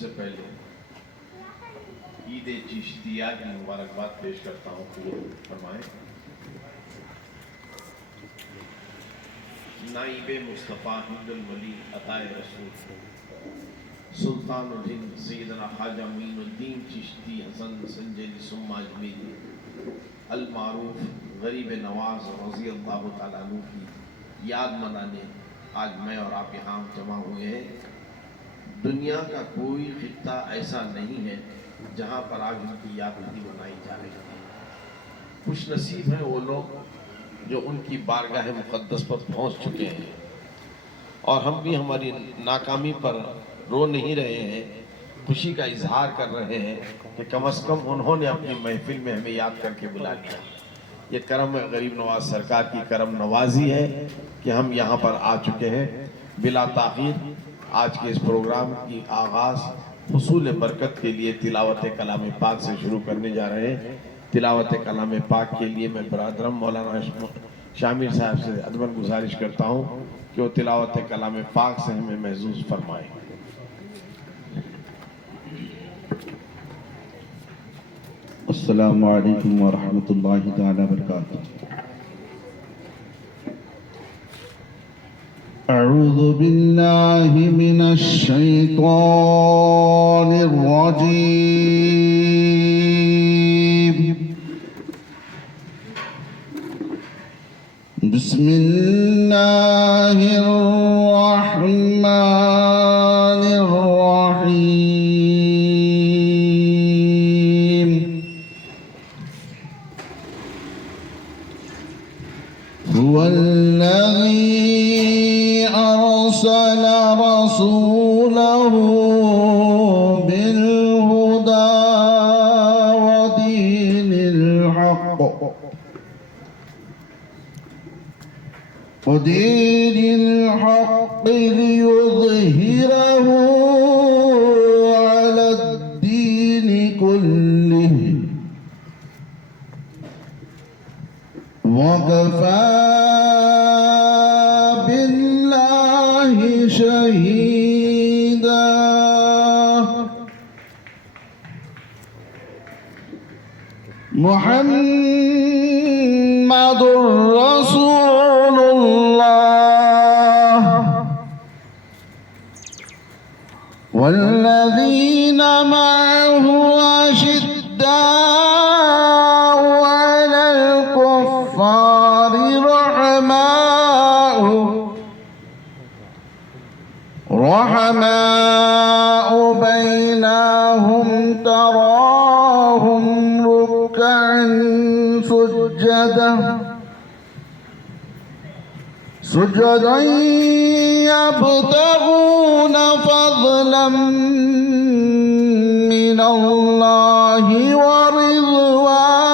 سے پہلے عید چشتیہ کی مبارکباد پیش کرتا ہوں. قبول فرمائیں. نائب مصطفیٰ ہند الولی عطائے رسول سلطان الہند سیدنا خواجہ معین الدین چشتی حسن سنجلی ثم اجمیری المعروف غریب نواز رضی اللہ تعالیٰ عنہ کی یاد منانے آج میں اور آپ یہاں جمع ہوئے ہیں. دنیا کا کوئی خطہ ایسا نہیں ہے جہاں پر آج ان کی یاد نہیں منائی جا رہی ہے. خوش نصیب ہیں وہ لوگ جو ان کی بارگاہ مقدس پر پہنچ چکے ہیں، اور ہم بھی ہماری ناکامی پر رو نہیں رہے ہیں، خوشی کا اظہار کر رہے ہیں کہ کم از کم انہوں نے اپنی محفل میں ہمیں یاد کر کے بلا لیا. یہ کرم غریب نواز سرکار کی کرم نوازی ہے کہ ہم یہاں پر آ چکے ہیں. بلا تاخیر آج کے اس پروگرام کی آغاز حصول برکت کے لیے تلاوت کلام پاک سے شروع کرنے جا رہے ہیں. تلاوت کلام پاک کے لیے میں برادرم مولانا شامر صاحب سے ادباً گزارش کرتا ہوں کہ وہ تلاوت کلام پاک سے ہمیں محظوظ فرمائیں. السلام علیکم ورحمۃ اللہ تعالی وبرکاتہ. اعوذ باللہ من الشیطان الرجیم. بسم اللہ الرحمن الرحیم. هو الذي أرسل رسوله بالهدى ودين الحق ليظهره على الدين كله وكفى بالله شهيدا. محمد رسول الله والذين معه أشداء على الكفار رحماء بينهم تراهم ركعا سجدا يبتغون فضلا من الله ورضوانا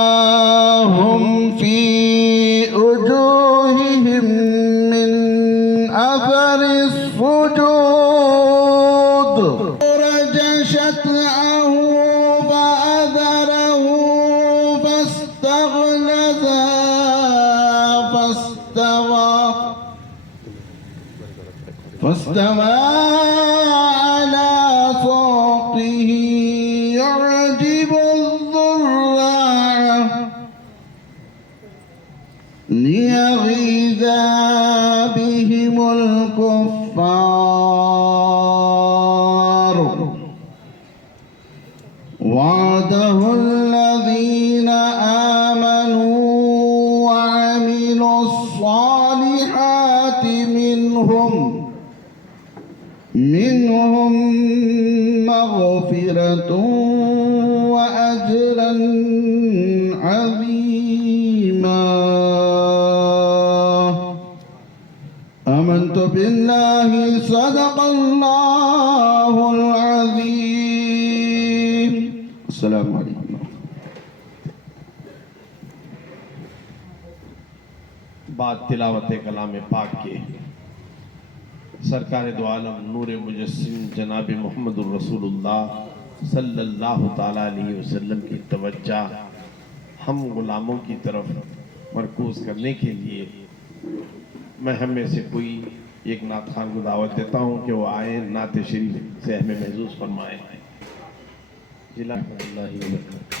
سيماهم في وجوههم من أثر السجود رج شتعه فأذره فاستغلظ فاستوى على ساقه يعجب الضراع ليغيظ بهم الكفار. وعده الذين آمنوا وعملوا الصالحات منهم مغفرة وأجرا عظيما. آمنت بالله صدق الله العظيم. السلام عليكم. بعد تلاوت کلام پاک کے سرکار دو عالم نور مجسم جناب محمد الرسول اللہ صلی اللہ تعالیٰ علیہ وسلم کی توجہ ہم غلاموں کی طرف مرکوز کرنے کے لیے میں ہم میں سے کوئی ایک نعت خوان کو دعوت دیتا ہوں کہ وہ آئے نعت شریف سے ہمیں محظوظ فرمائے. جلا اللہ وبرکاتہ.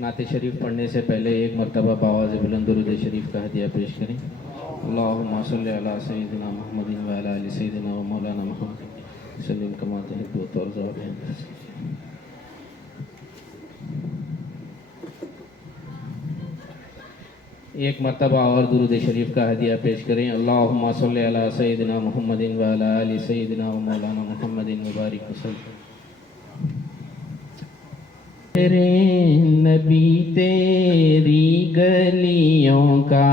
نعت شریف پڑھنے سے پہلے ایک مرتبہ بآواز بلند درود شریف کا ہدیہ پیش کریں. اللہم صلی علی سیدنا محمد و علی آل سیدنا و مولانا محمد سلیم کما تحب و ترضی. ایک مرتبہ اور درود شریف کا ہدیہ پیش کریں. اللہم صلی علی سیدنا محمد و علی آل سیدنا و مولانا محمد مبارک وسلم. تیرے نبی تیری گلیوں کا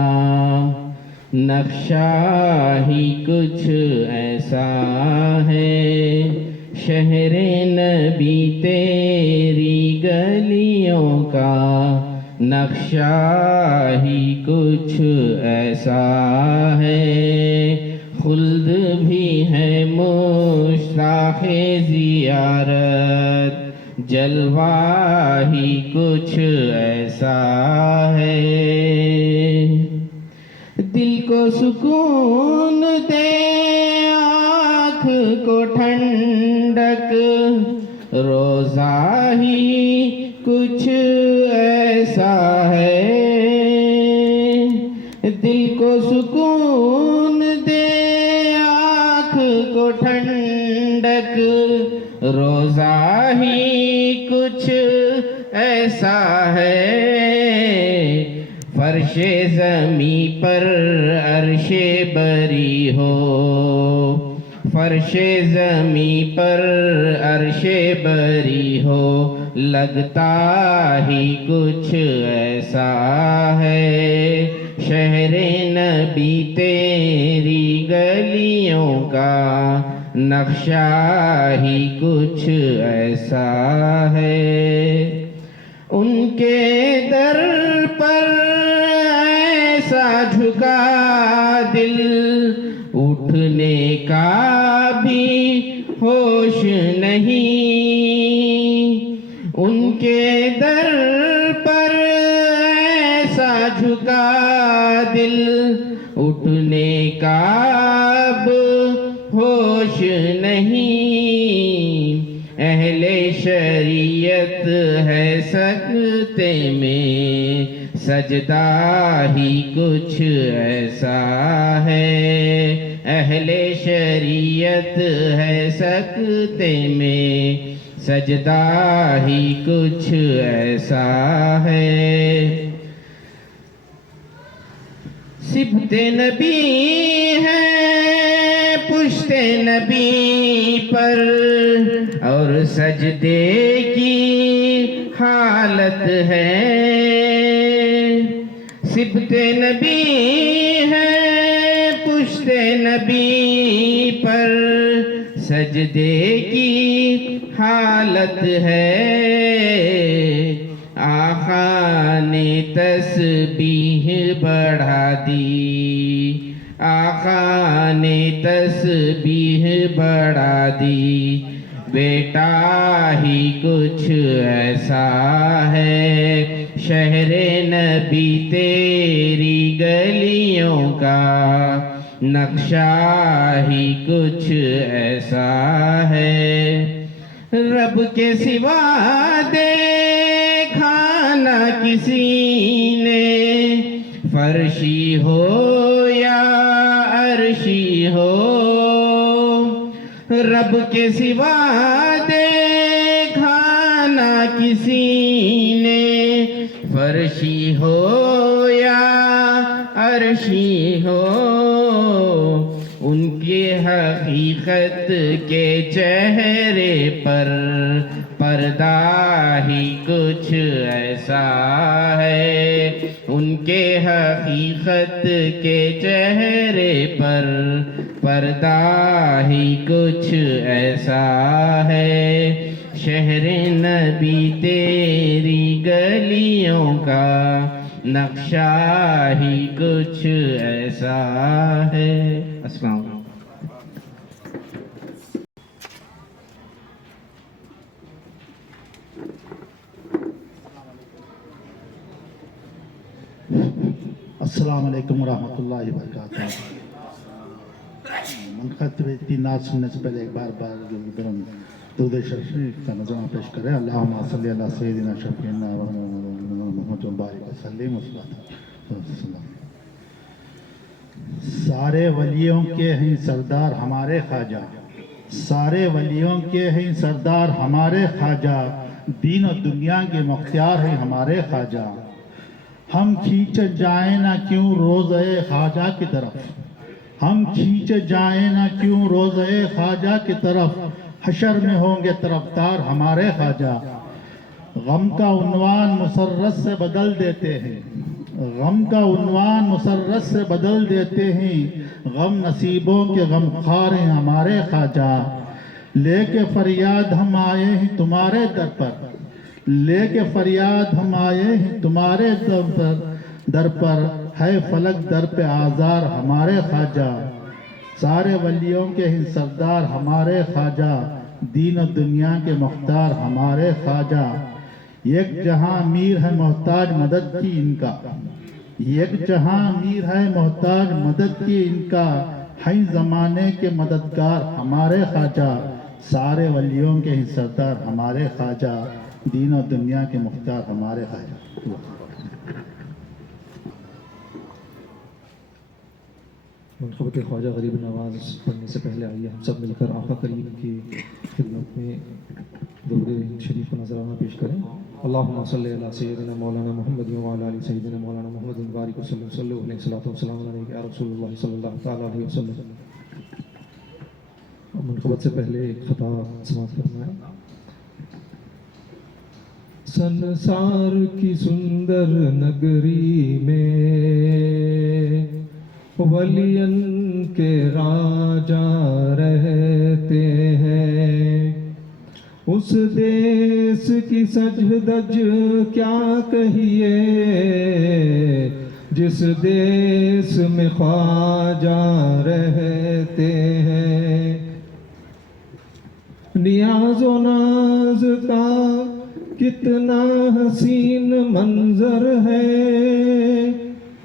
نقشہ ہی کچھ ایسا ہے. شہر نبی تیری گلیوں کا نقشہ ہی کچھ ایسا ہے. خلد بھی ہے مشتاق زیارت جلوہ ہی کچھ ایسا ہے. دل کو سکون دے آنکھ کو ٹھنڈک روزہ ہی کچھ ایسا ہے. دل کو سکون دے آنکھ کو ٹھنڈک روزہ ہی کچھ ایسا ہے. فرش زمیں پر عرش بری ہو فرش زمیں پر عرش بری ہو لگتا ہی کچھ ایسا ہے. شہر نبی تیری گلیوں کا نقشہ ہی کچھ ایسا ہے. ان کے در پر ایسا جھکا دل اٹھنے کا بھی ہوش نہیں. ان کے در پر ایسا جھکا دل اٹھنے کا ہوش نہیں. اہل شریعت ہے سکتے میں سجدہ ہی کچھ ایسا ہے. اہل شریعت ہے سکتے میں سجدہ ہی کچھ ایسا ہے. صبت نبی ہے پشت نبی پر اور سجدے کی حالت ہے. صبت نبی ہے پشت نبی پر سجدے کی حالت ہے. آقا نے تسبیح بڑھا دی آقا نے تسبیح بڑھا دی. بیٹا ہی کچھ ایسا ہے. شہر نبی تیری گلیوں کا نقشہ ہی کچھ ایسا ہے. رب کے سوا دیکھا نہ کسی نے فرشی ہو یا عرشی ہو. رب کے سوا دیکھا نہ کسی نے فرشی ہو یا عرشی ہو. ان کی حقیقت کے چہرے پر پردہ ہی کچھ ایسا ہے. ان کے حقیقت کے چہرے پر پردہ ہی کچھ ایسا ہے. شہر نبی تیری گلیوں کا نقشہ ہی کچھ ایسا ہے. السلام علیکم. السلام علیکم ورحمۃ اللہ وبرکاتہ. منخطب کی نعت سننے سے پہلے ایک بار درود شریف کا نظرانہ پیش کریں. اللہم صلی علی سیدنا شفیعنا محمد وبارک وسلم وسلم. سارے ولیوں کے ہیں سردار ہمارے خواجہ، سارے ولیوں کے ہیں سردار ہمارے خواجہ، دین و دنیا کے مختار ہیں ہمارے خواجہ. ہم کھینچ جائیں نہ کیوں روضہ خواجہ کی طرف، ہم کھینچ جائیں نہ کیوں روضہ خواجہ کی طرف، حشر میں ہوں گے طرفدار ہمارے خواجہ. غم کا عنوان مسرت سے بدل دیتے ہیں، غم کا عنوان مسرت سے بدل دیتے ہیں، غم نصیبوں کے غم خوار ہیں ہمارے خواجہ. لے کے فریاد ہم آئے ہیں تمہارے در پر، لے کے فریاد ہم آئے ہیں تمہارے در پر، ہے فلک در پہ آزار ہمارے خواجہ. سارے ولیوں کے ہیں سردار ہمارے خواجہ، دین و دنیا کے مختار ہمارے خواجہ. یک جہاں امیر ہے محتاج مدد کی ان کا، یک جہاں امیر ہے محتاج مدد کی ان کا، ہیں زمانے کے مددگار ہمارے خواجہ. سارے ولیوں کے ہیں سردار ہمارے خواجہ، دین و دنیا کے مختار ہمارے خواجہ. منقبت خواجہ غریب نواز پڑھنے سے پہلے آئیے ہم سب مل کر آقا کریم کی خدمت میں درود شریف کا نظرانہ پیش کریں. اللہم صلی علی سیدنا مولانا محمد وعلی آل سیدنا مولانا محمد وبارک وسلم صلی اللہ علیہ وسلم علیہ یا رسول اللہ صلی اللہ تعالی علیہ وسلم. منقبت سے پہلے ایک خطا سماعت کرنا ہے. سنسار کی سندر نگری میں ولین کے راجا رہتے ہیں، اس دیس کی سج دج کیا کہیے، جس دیس میں خواجہ رہتے ہیں. نیاز و ناز کا کتنا حسین منظر ہے،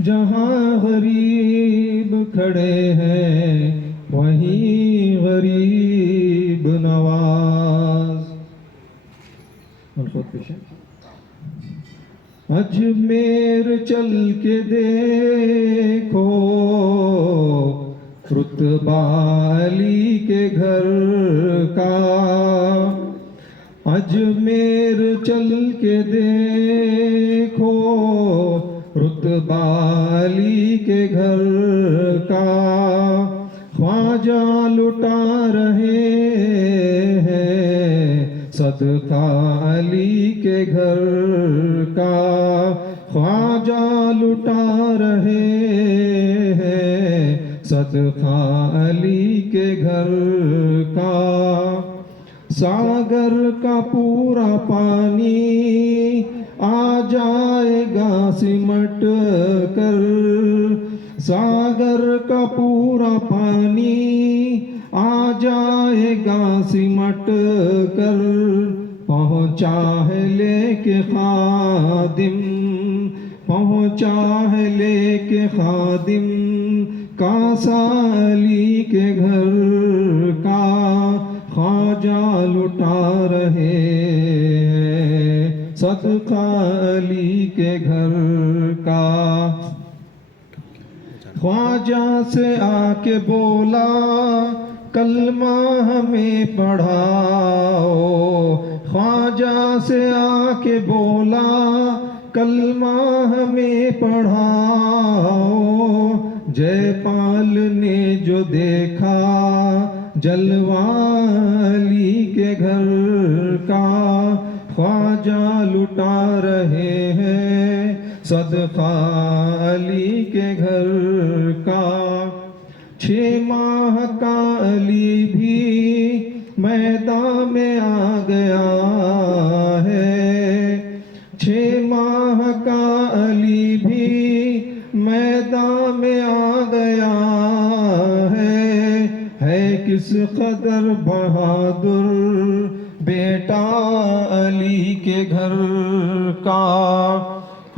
جہاں غریب کھڑے ہیں وہیں غریب نواز. اجمیر چل کے دیکھو رتبہ علی کے گھر کا، اجمیر چل کے دیکھو رتبہ علی کے گھر کا، خواجہ لٹا رہے ہیں صدقہ علی کے گھر کا، خواجہ لٹا رہے ہیں صدقہ علی کے گھر کا. ساگر کا پورا پانی آ جائے گا سمٹ کر، ساگر کا پورا پانی آ جائے گا سمٹ کر، پہنچا ہے لے کے خادم، پہنچا ہے لے کے خادم کاسا علی کے گھر کا، خواجہ لٹا رہے ہیں صدقہ علی کے گھر کا. خواجہ سے آ کے بولا کلمہ ہمیں پڑھاؤ، خواجہ سے آ کے بولا کلمہ ہمیں پڑھاؤ. جے پال نے جو دیکھا جلوہ علی کے گھر کا، خواجہ لٹا رہے ہیں صدقہ علی کے گھر کا. 6 ماہ کا علی بھی میدان میں آ گیا ہے، 6 ماہ کا علی بھی میدان میں آ گیا ہے کس قدر بہادر بیٹا علی کے گھر کا،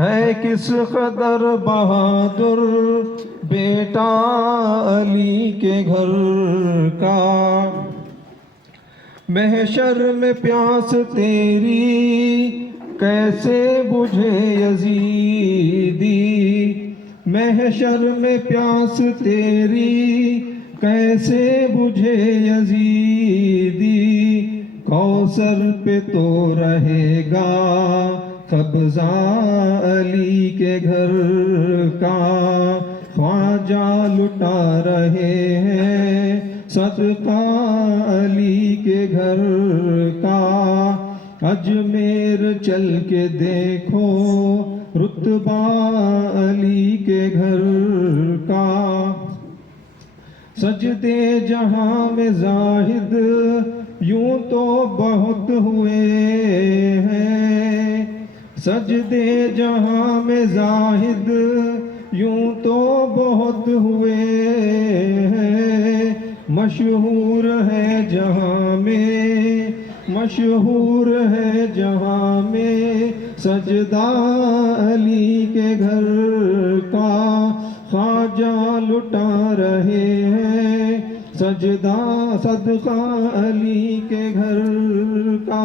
ہے کس قدر بہادر بیٹا علی کے گھر کا، محشر میں پیاس تیری کیسے بجھے یزیدی، محشر میں پیاس تیری کیسے بجھے یزیدی، کوثر پہ تو رہے گا قبضہ علی کے گھر کا، خواجہ لٹا رہے ہیں صدقہ علی کے گھر کا، اجمیر چل کے دیکھو رتبہ علی کے گھر کا، سجدے جہاں میں زاہد یوں تو بہت ہوئے ہیں، سجدے جہاں میں زاہد یوں تو بہت ہوئے ہیں، مشہور ہے جہاں میں، مشہور ہے جہاں میں سجدہ علی کے گھر کا، خواجہ لٹا رہے ہیں سجدہ صدقہ علی کے گھر کا۔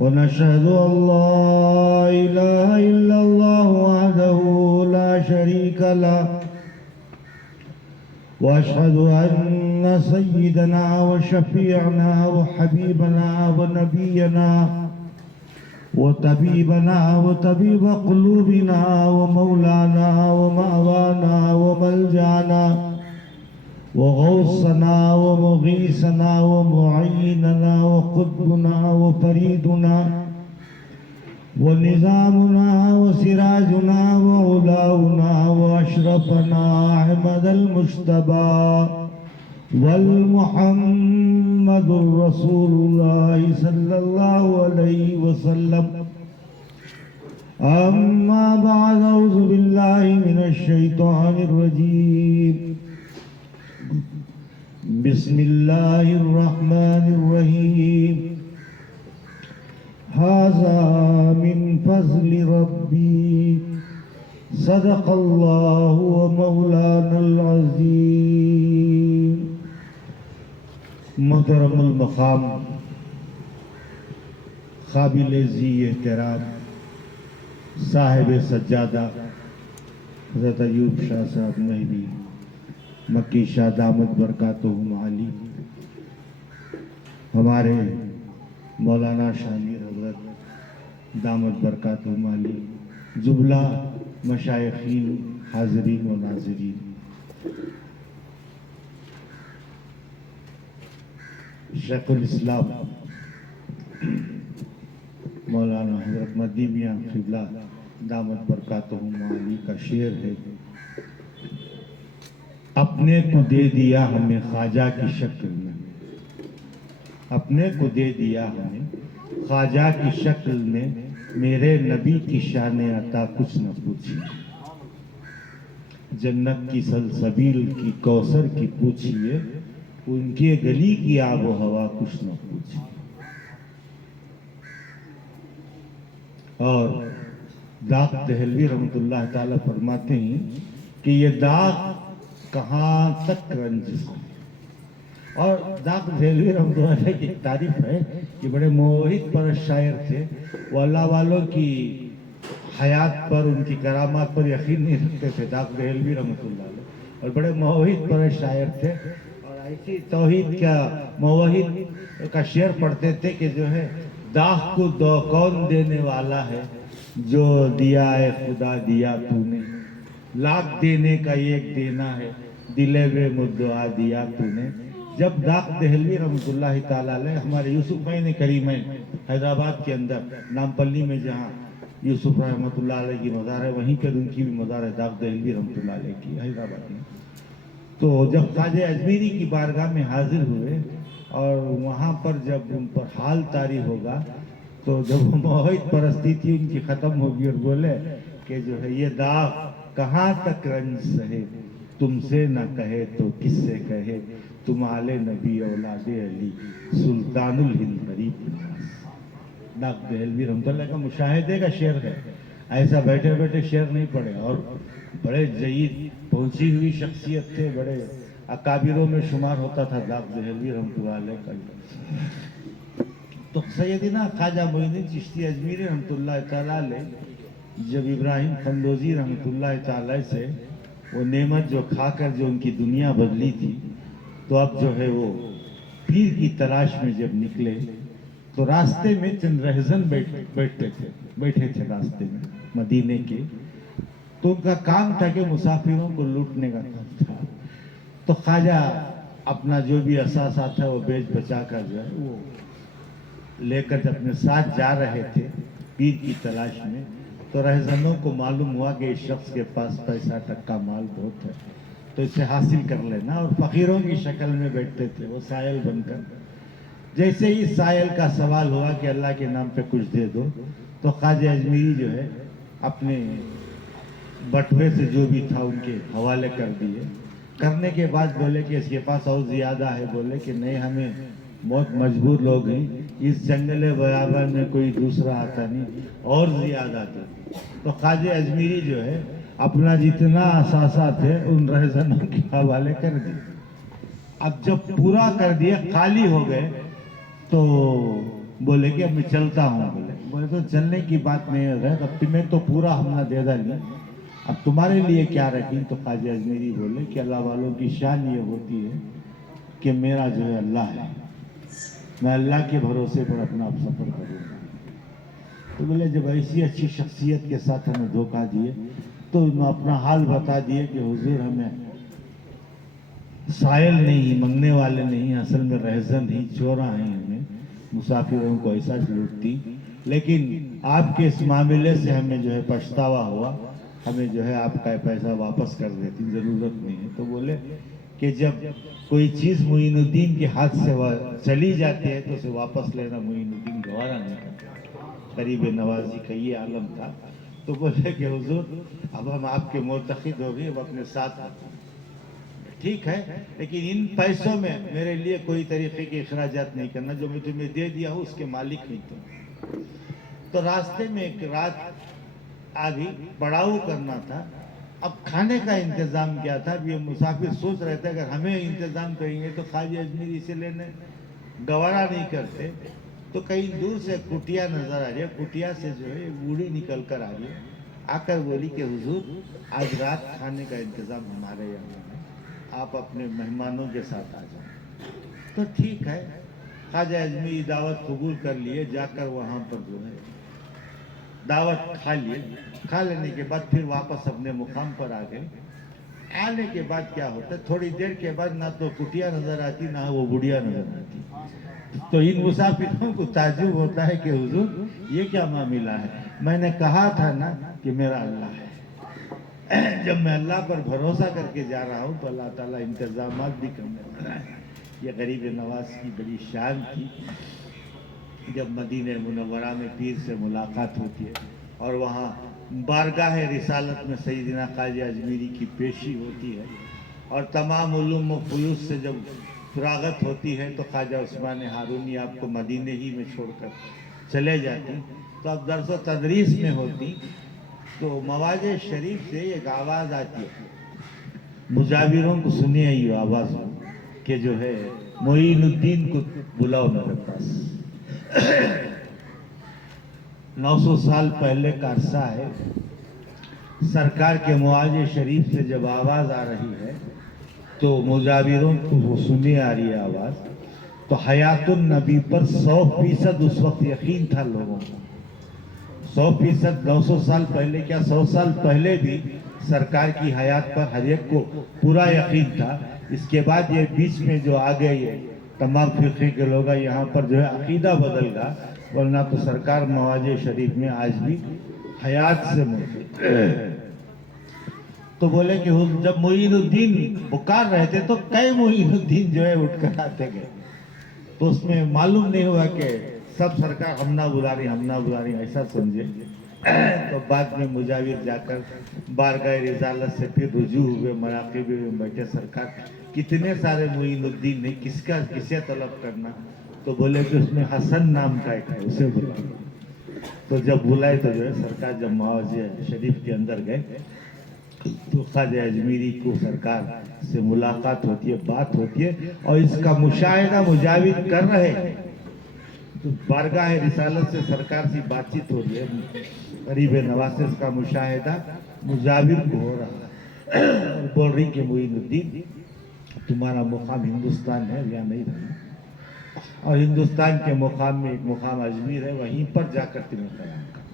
ونشهد أن لا إله إلا الله وحده لا شريك له، وأشهد أن سيدنا وشفيعنا وحبيبنا ونبينا وطبيبنا وطبيب قلوبنا ومولانا ومأوانا وملجانا وغوثنا ومغيثنا ومعيننا وقطبنا وفريدنا ونظامنا وسراجنا وعلاؤنا وأشرفنا أحمد المجتبى والمحمد رسول الله صلى الله عليه وسلم. أما بعد، أعوذ بالله من الشيطان الرجيم، بسم الله الرحمن الرحيم هذا من فضل ربي صدق الله ومولانا العظيم. محترم المقام قابل ذی احترام صاحب سجادہ حضرت ایوب شاہ صاحب مہدی مکی شاہ دامت برکاتہم علی، ہمارے مولانا شاہ میر حضرت دامت برکاتہم علی، جملہ مشائخین، حاضرین و ناظرین، شیخ الاسلام مولانا حضرت مہدی میاں قبلہ دامت برکاتہم علی کا شعر ہے: اپنے کو دے دیا ہمیں خواجہ کی شکل میں، اپنے کو دے دیا ہمیں خواجہ کی شکل میں، میرے نبی کی شان عطا کچھ نہ پوچھی، جنت کی سلسبیل کی کوثر کی پوچھیے، ان کے گلی کی آب و ہوا کچھ نہ پوچھی. اور داغ دہلوی رحمۃ اللہ تعالی فرماتے ہیں کہ یہ داغ کہاں تک رنجش ہے. اور داغ دہلوی رحمۃ اللہ علیہ کی ایک تعریف ہے کہ بڑے موہت پرست شاعر تھے، وہ اللہ والوں کی حیات پر، ان کی کرامات پر یقین نہیں رکھتے تھے داغ دہلوی رحمۃ اللہ علیہ، اور بڑے موہت پرست شاعر تھے، اور ایسی توحید کا موحد کا شعر پڑھتے تھے کہ جو ہے داغ کو دو کون دینے والا ہے، جو دیا ہے خدا دیا تو نے، لاکھ دینے کا ایک دینا ہے، دلے بے مدعا دیا تو نے. جب داغ دہلوی رحمۃ اللہ تعالیٰ علیہ ہمارے یوسف بھائی کریمین حیدرآباد کے اندر نامپلی میں جہاں یوسف رحمۃ اللہ علیہ کی مزار ہے، وہیں پر ان کی بھی مزار ہے داغ دہلوی رحمۃ اللہ علیہ کی حیدرآباد میں. تو جب خواجہ اجمیری کی بارگاہ میں حاضر ہوئے اور وہاں پر جب ان پر حال طاری ہوگا، تو جب وہ موحد پرستی تھی ان کی ختم ہوگی، اور بولے کہ جو ہے یہ داغ کہاں تک رنج سہے، تم سے نہ کہے تو کس سے کہے، تم آل نبی اولاد علی سلطان الہند غریب نواز. داغ دہلوی رحمۃ اللہ کا مشاہدے کا شعر ہے، ایسا بیٹھے بیٹھے شعر نہیں پڑھے، اور بڑے جید پہنچی ہوئی شخصیت تھے، بڑے اکابروں میں شمار ہوتا تھا داغ دہلوی رحمۃ اللہ علیہ کا. تو سیدنا خواجہ معین الدین چشتی اجمیری رحمۃ اللہ تعالیٰ علیہ جب ابراہیم خندوزی رحمۃ اللہ تعالیٰ سے وہ نعمت جو کھا کر جو ان کی دنیا بدلی تھی، تو اب جو ہے وہ پیر کی تلاش میں جب نکلے تو راستے میں چند رہزن بیٹھے تھے راستے میں مدینے کے. تو ان کا کام تھا کہ مسافروں کو لوٹنے کا کام تھا. تو خواجہ اپنا جو بھی اثاثہ تھا وہ بیچ بچا کر جو ہے وہ لے کر اپنے ساتھ جا رہے تھے پیر کی تلاش میں. تو رہزنوں کو معلوم ہوا کہ اس شخص کے پاس پیسہ ٹکا مال بہت ہے، تو اسے حاصل کر لینا. اور فقیروں کی شکل میں بیٹھتے تھے وہ سائل بن کر. جیسے ہی سائل کا سوال ہوا کہ اللہ کے نام پہ کچھ دے دو، تو خواجہ اجمیری جو ہے اپنے بٹوے سے جو بھی تھا ان کے حوالے کر دیے. کرنے کے بعد بولے کہ اس کے پاس اور زیادہ ہے، بولے کہ نہیں، ہمیں بہت مجبور لوگ ہیں، اس جنگل بیابان میں کوئی دوسرا آتا نہیں، اور زیادہ تھا. تو خواجہ اجمیری جو ہے اپنا جتنا اثاثہ تھے ان رہزنوں کے حوالے کر دیے. اب جب پورا کر دیا خالی ہو گئے تو بولے کہ اب میں چلتا ہوں. بولے تو چلنے کی بات نہیں ہے، اب تمہیں تو پورا ہم نے دے ڈالی، اب تمہارے لیے کیا رکھیں. تو خواجہ اجمیری بولے کہ اللہ والوں کی شان یہ ہوتی ہے کہ میرا جو ہے اللہ ہے، میں اللہ کے بھروسے پر اپنا سفر کروں گا. تو بولے جب ایسی اچھی شخصیت کے ساتھ ہمیں دھوکہ دیے تو اپنا حال بتا دیے کہ حضور ہمیں سائل نہیں، منگنے والے نہیں، اصل میں رہزن ہی چورا ہیں، ہمیں مسافروں کو ایسا لوٹتی. لیکن آپ کے اس معاملے سے ہمیں جو ہے پچھتاوا ہوا، ہمیں جو ہے آپ کا پیسہ واپس کر دیتی، ضرورت نہیں ہے. تو بولے کہ جب کوئی چیز معین الدین کے ہاتھ سے چلی جاتی ہے تو اسے واپس لینا معین الدین گوارا نہیں کرتا. قریب نوازی کا یہ عالم تھا. تو بولے کہ حضور اب ہم آپ کے معتقد ہو گئے، اب اپنے ساتھ ٹھیک ہے، لیکن ان پیسوں میں میرے لیے کوئی طریقے کے اخراجات نہیں کرنا، جو میں تمہیں دے دیا ہوں اس کے مالک نہیں تم۔ تو راستے میں ایک رات آگئی، پڑاؤ کرنا تھا، اب کھانے کا انتظام کیا تھا؟ اب یہ مسافر سوچ رہے تھے اگر ہمیں انتظام کریں گے تو خواجہ اجمیری سے لینے گوارا نہیں کرتے، تو کہیں دور سے کٹیا نظر آ رہی ہے، کٹیا سے جو ہے بوڑھی نکل کر آ رہی ہے، آ کر بولی کہ حضور آج رات کھانے کا انتظام ہمارے یہاں ہے، آپ اپنے مہمانوں کے ساتھ آ جائیں۔ تو ٹھیک ہے، خواجہ اجمیری دعوت قبول کر لیے، جا کر وہاں پر جو ہے دعوت کھا لیے، کھا لینے کے بعد پھر واپس اپنے مقام پر آ گئے۔ آنے کے بعد کیا ہوتا ہے، تھوڑی دیر کے بعد نہ تو کٹیا نظر آتی نہ وہ بڑھیا نظر آتی، تو ان مسافروں کو تعجب ہوتا ہے کہ حضور یہ کیا معاملہ ہے؟ میں نے کہا تھا نا کہ میرا اللہ ہے، جب میں اللہ پر بھروسہ کر کے جا رہا ہوں تو اللہ تعالیٰ انتظامات بھی کرنے والا ہے۔ یہ غریب نواز کی بڑی شان تھی، جب مدینہ منورہ میں پیر سے ملاقات ہوتی ہے اور وہاں بارگاہ رسالت میں سیدنا خواجہ اجمیری کی پیشی ہوتی ہے، اور تمام علوم و فیوض سے جب فراغت ہوتی ہے تو خواجہ عثمان ہارونی آپ کو مدینے ہی میں چھوڑ کر چلے جاتی، تو اب درس و تدریس میں ہوتی تو مواضع شریف سے ایک آواز آتی ہے، مجاوروں کو سنیے یہ آواز کہ جو ہے معین الدین کو بلاؤ میرے پاس۔ 900 سال پہلے کا عرصہ ہے، سرکار کے مواضع شریف سے جب آواز آ رہی ہے تو مجاوروں کو وہ سنی آ رہی ہے آواز، تو حیات النبی پر 100% اس وقت یقین تھا لوگوں کو، 100%۔ 900 سال پہلے کیا 100 سال پہلے بھی سرکار کی حیات پر ہر ایک کو پورا یقین تھا۔ اس کے بعد یہ بیچ میں جو آ گئے یہ تمام فرقے کے لوگ یہاں پر جو ہے عقیدہ بدل گا، ورنہ تو سرکار مواضع شریف میں آج بھی حیات سے موجود۔ تو بولے کہ جب معین الدین پکار رہے تھے تو کئی معین الدین جو ہے اٹھ کر آتے گئے، تو اس میں معلوم نہیں ہوا کہ سب سرکار ہم نہ بلا رہی ایسا سمجھے۔ تو بعد میں مجاور جا کر بارگاہ رسالت سے پھر رجوع ہوئے، مراقبے میں بیٹھے، سرکار کتنے سارے معین الدین نہیں، کسے طلب کرنا؟ تو بولے کہ اس میں حسن نام کا ایک ہے، اسے بلا۔ تو جب بلائے تو جو ہے سرکار جب مواضع شریف کے اندر گئے تو خواجہ اجمیری کو سرکار سے ملاقات ہوتی ہے، بات ہوتی ہے، اور اس کا مشاہدہ مجاور کر رہے ہیں۔ تو بارگاہ رسالت سے سرکار سے بات چیت ہو رہی ہے، غریب نواز کا مشاہدہ مجاور کو ہو رہا ہے، اور بول رہی کہ معین الدین تمہارا مقام ہندوستان ہے یا نہیں رہنا، اور ہندوستان کے مقام میں ایک مقام اجمیر ہے، وہیں پر جا کر تمہیں قیام کرنا۔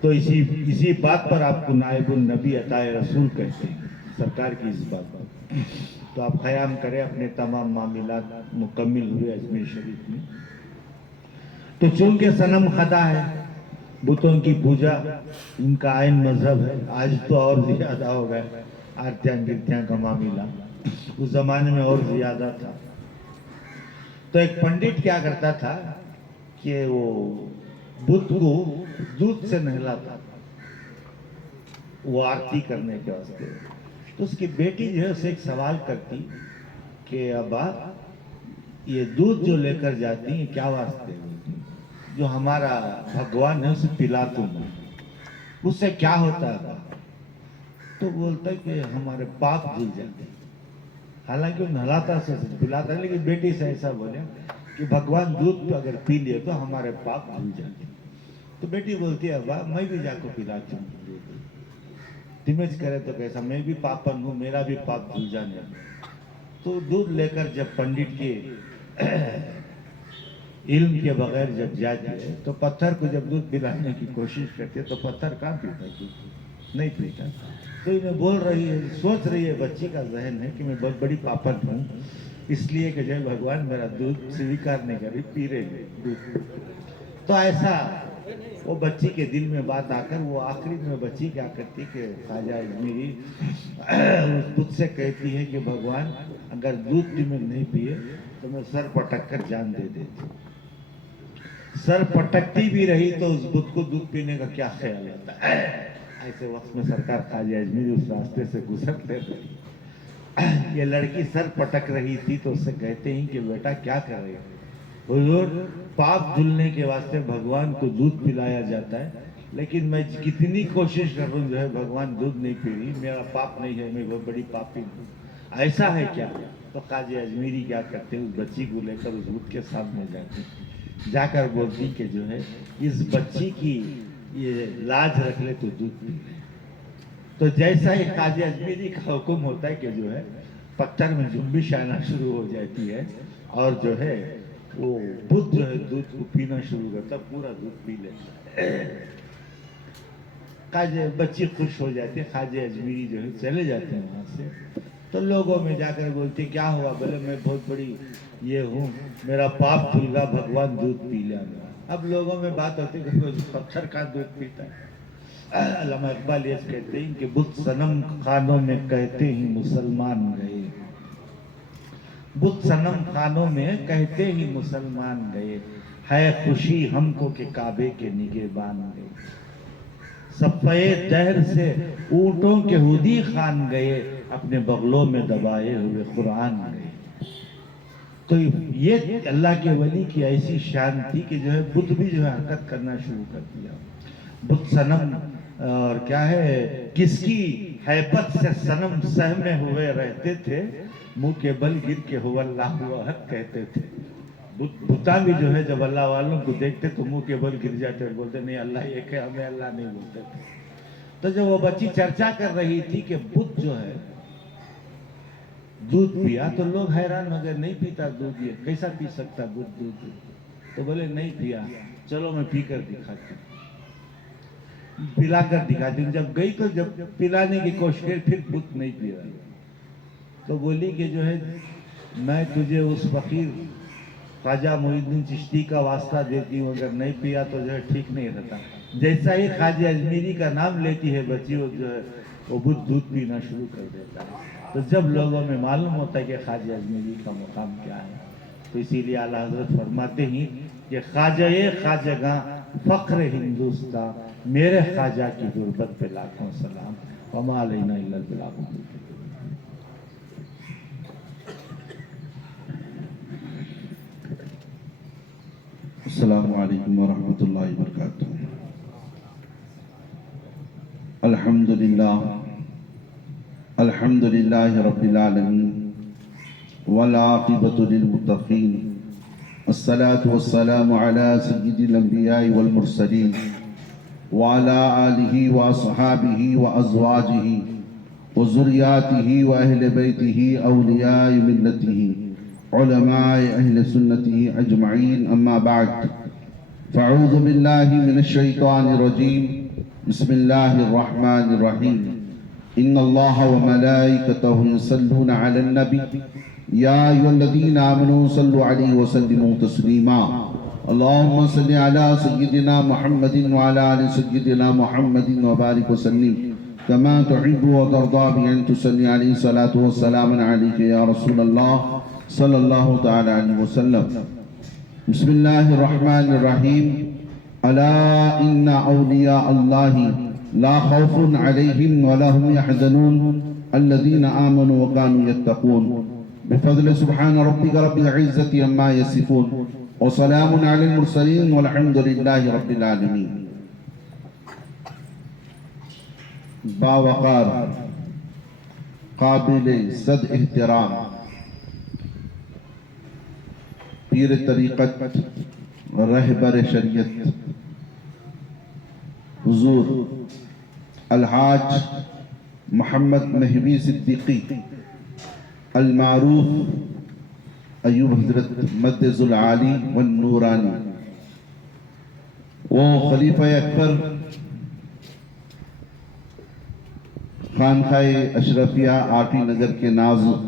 تو اسی بات پر آپ کو نائب النبی عطا رسول کہتے ہیں، سرکار کی اس بات پر۔ تو آپ قیام کریں، اپنے تمام معاملات مکمل ہوئے اجمیر شریف میں۔ تو چونکہ صنم خدا ہے، بتوں کی پوجا ان کا عین مذہب ہے، آج تو اور زیادہ ہو گئے، آرتیاں گرتیاں کا معاملہ اس زمانے میں اور زیادہ تھا۔ تو ایک پنڈت کیا کرتا تھا کہ وہ بت کو دودھ سے نہلاتا، وہ آرتی کرنے کے واسطے۔ تو اس کی بیٹی جو ہے اسے ایک سوال کرتی کہ ابا یہ دودھ جو لے کر جاتی ہیں کیا واسطے؟ جو ہمارا بھگوان ہے اسے پلاتا ہوں، اس سے کیا ہوتا ہے ابا؟ تو بولتا ہے کہ ہمارے پاپ دھل جاتے ہیں۔ حالانکہ وہ نہلاتا سے پلاتا ہے، لیکن بیٹی سے ایسا بولے کہ بھگوان دودھ اگر پی لیے تو ہمارے پاپ دھل جاتے ہیں۔ تو بیٹی بولتی ہے ابا میں بھی جا کو پلاتی ہوں، تمہیں کرے تو کیسا، میں بھی پاپن ہوں، میرا بھی پاپ دھل جانے۔ تو دودھ لے کر جب پنڈت کے علم کے بغیر جب جاتی ہے تو پتھر کو جب دودھ پلانے کی کوشش کرتی ہے تو پتھر کہاں پیتا ہے، نہیں پیتا۔ تو انہیں بول رہی ہے، سوچ رہی ہے، بچی کا ذہن ہے کہ میں بہت بڑی پاپن ہوں، اس لیے کہ جو بھگوان میرا دودھ سویکار نہیں کر رہی، پی رہے ہیں دودھ۔ تو ایسا وہ بچی کے دل میں بات آ کر وہ آخری میں بچی کیا کرتی کہ خواجہ اجمیری اس بت سے کہتی ہے کہ بھگوان اگر دودھ تمہیں نہیں پیے تو میں سر پٹک کر جان دے دیتی۔ سر پٹکتی بھی رہی تو اس بت کو دودھ پینے کا کیا خیال آتا ہے؟ ایسے وقت میں سرکار خواجہ اجمیری اس راستے سے گزرتے رہے. یہ لڑکی سر پٹک رہی تھی تو اس سے کہتے ہیں کہ بیٹا کیا کر رہے ہو؟ حضور پاپ دھلنے کے واسطے بھگوان کو دودھ پلایا جاتا ہے، لیکن میں کتنی کوشش کر رہا ہوں جو ہے بھگوان دودھ نہیں پی رہی، میرا پاپ نہیں ہے، میں بہت بڑی پاپی ہوں. ایسا ہے کیا؟ تو خواجہ اجمیری کیا کرتے ہیں، اس بچی کو لے کر اس بت کے سامنے جاتے ہیں، جا کر بولتی کہ جو ہے اس بچی کی یہ لاج رکھ لے تو دودھ پی لے. تو جیسا ہی خواجہ اجمیری کا حکم ہوتا ہے کہ جو ہے پتھر میں جنبش آنا شروع ہو جاتی ہے اور جو ہے وہ بت جو ہے دودھ کو پینا شروع کرتا، پورا دودھ پی لیتا ہے. خواجہ بچی خوش ہو جاتی ہے، خواجہ اجمیری جو ہے چلے جاتے ہیں وہاں سے. تو لوگوں میں جا کر بولتے کیا ہوا؟ بولے میں بہت بڑی یہ ہوں، میرا پاپ دھل گا، بھگوان دودھ پی لیا. اب لوگوں میں بات ہوتی ہے کہ پتھر کا دودھ پیتا ہے. علامہ اقبال یہ کہتے ہیں کہ بت صنم خانوں میں کہتے ہی مسلمان گئے، بت صنم خانوں میں کہتے ہی مسلمان گئے، ہے خوشی ہم کو کہ کعبے کے نگہبان گئے. صفحے دہر سے اونٹوں کے ہودی خان گئے، اپنے بغلوں میں دبائے ہوئے قرآن گئے. تو یہ اللہ کے ولی کی ایسی شان تھی کہ جو ہے بت بھی جو ہے حرکت کرنا شروع کر دیا. بت صنم اور کیا ہے کس کی حیبت سے صنم سہمے ہوئے رہتے تھے، منہ کے بل گر کے ہو اللہ احد کہتے تھے. بتا بھی جو ہے جب اللہ والوں کو دیکھتے تو منہ کے بل گر جاتے اور بولتے نہیں اللہ ایک ہے، ہمیں اللہ نہیں بولتے تھے. تو جب وہ بچی چرچا کر رہی تھی کہ بت جو ہے دودھ پیا تو لوگ حیران ہو گئے، نہیں پیتا دودھ، یہ کیسا پی سکتا بت دودھ؟ تو بولے نہیں پیا، چلو میں پی کر دکھاتی ہوں، پلا کر دکھاتی ہوں. جب گئی تو جب پلانے کی کوشش کی پھر بت نہیں پی رہا. تو بولی کہ جو ہے میں تجھے اس فقیر خواجہ معین الدین چشتی کا واسطہ دیتی ہوں، اگر نہیں پیا تو جو ہے ٹھیک نہیں رہتا. جیسا ہی خواجہ اجمیری کا نام لیتی ہے بچی، وہ جو ہے وہ بت دودھ پینا شروع کر دیتا ہے. تو جب لوگوں میں معلوم ہوتا ہے کہ خواجہ اجمیری کا مقام کیا ہے، تو اسی لیے اعلیٰ حضرت فرماتے ہیں کہ خواجہ خواجگاں فخر ہندوستان، میرے خواجہ کی غربت پہ لاکھوں سلام، وما علینا الا البلاغ المبین. السلام علیکم ورحمۃ اللہ وبرکاتہ. الحمد للہ رب العالمین والعاقبۃ للمتقین، الصلاة والسلام علی سید الانبیاء والمرسلین وعلی آلہ واصحابہ وازواجہ وذریاتہ واہل بیتہ اولیاء ملتہ علماء اہل سنتہ اجمعین. اما بعد فاعوذ باللہ من الشیطان الرجیم. بسم اللہ الرحمن الرحیم. ان اللہ وملائکتہ یصلون علی النبی یا ایھا الذین آمنوا صلوا علیہ وسلموا تسلیما. اللہم صل علی سیدنا محمد وعلی آل سیدنا محمد وبارک وسلم كما تحب وترضى بأن تصلي عليه الصلاة والسلام عليك يا رسول الله صلى الله تعالى عليه وسلم. بسم الله الرحمن الرحيم. ألا إن أولياء الله لا خوف عليهم ولا هم يحزنون الذين آمنوا وكانوا يتقون. بفضل سبحان ربك رب العزة عما يصفون وسلام على المرسلين والحمد لله رب العالمين. باوقار قابل صد احترام پیر طریقت رہبر شریعت حضور الحاج محمد مہوی صدیقی المعروف ایوب حضرت مدذ العالی والنورانی، وہ خلیفہ اکبر خانقاہ اشرفیہ آٹی نگر کے ناظم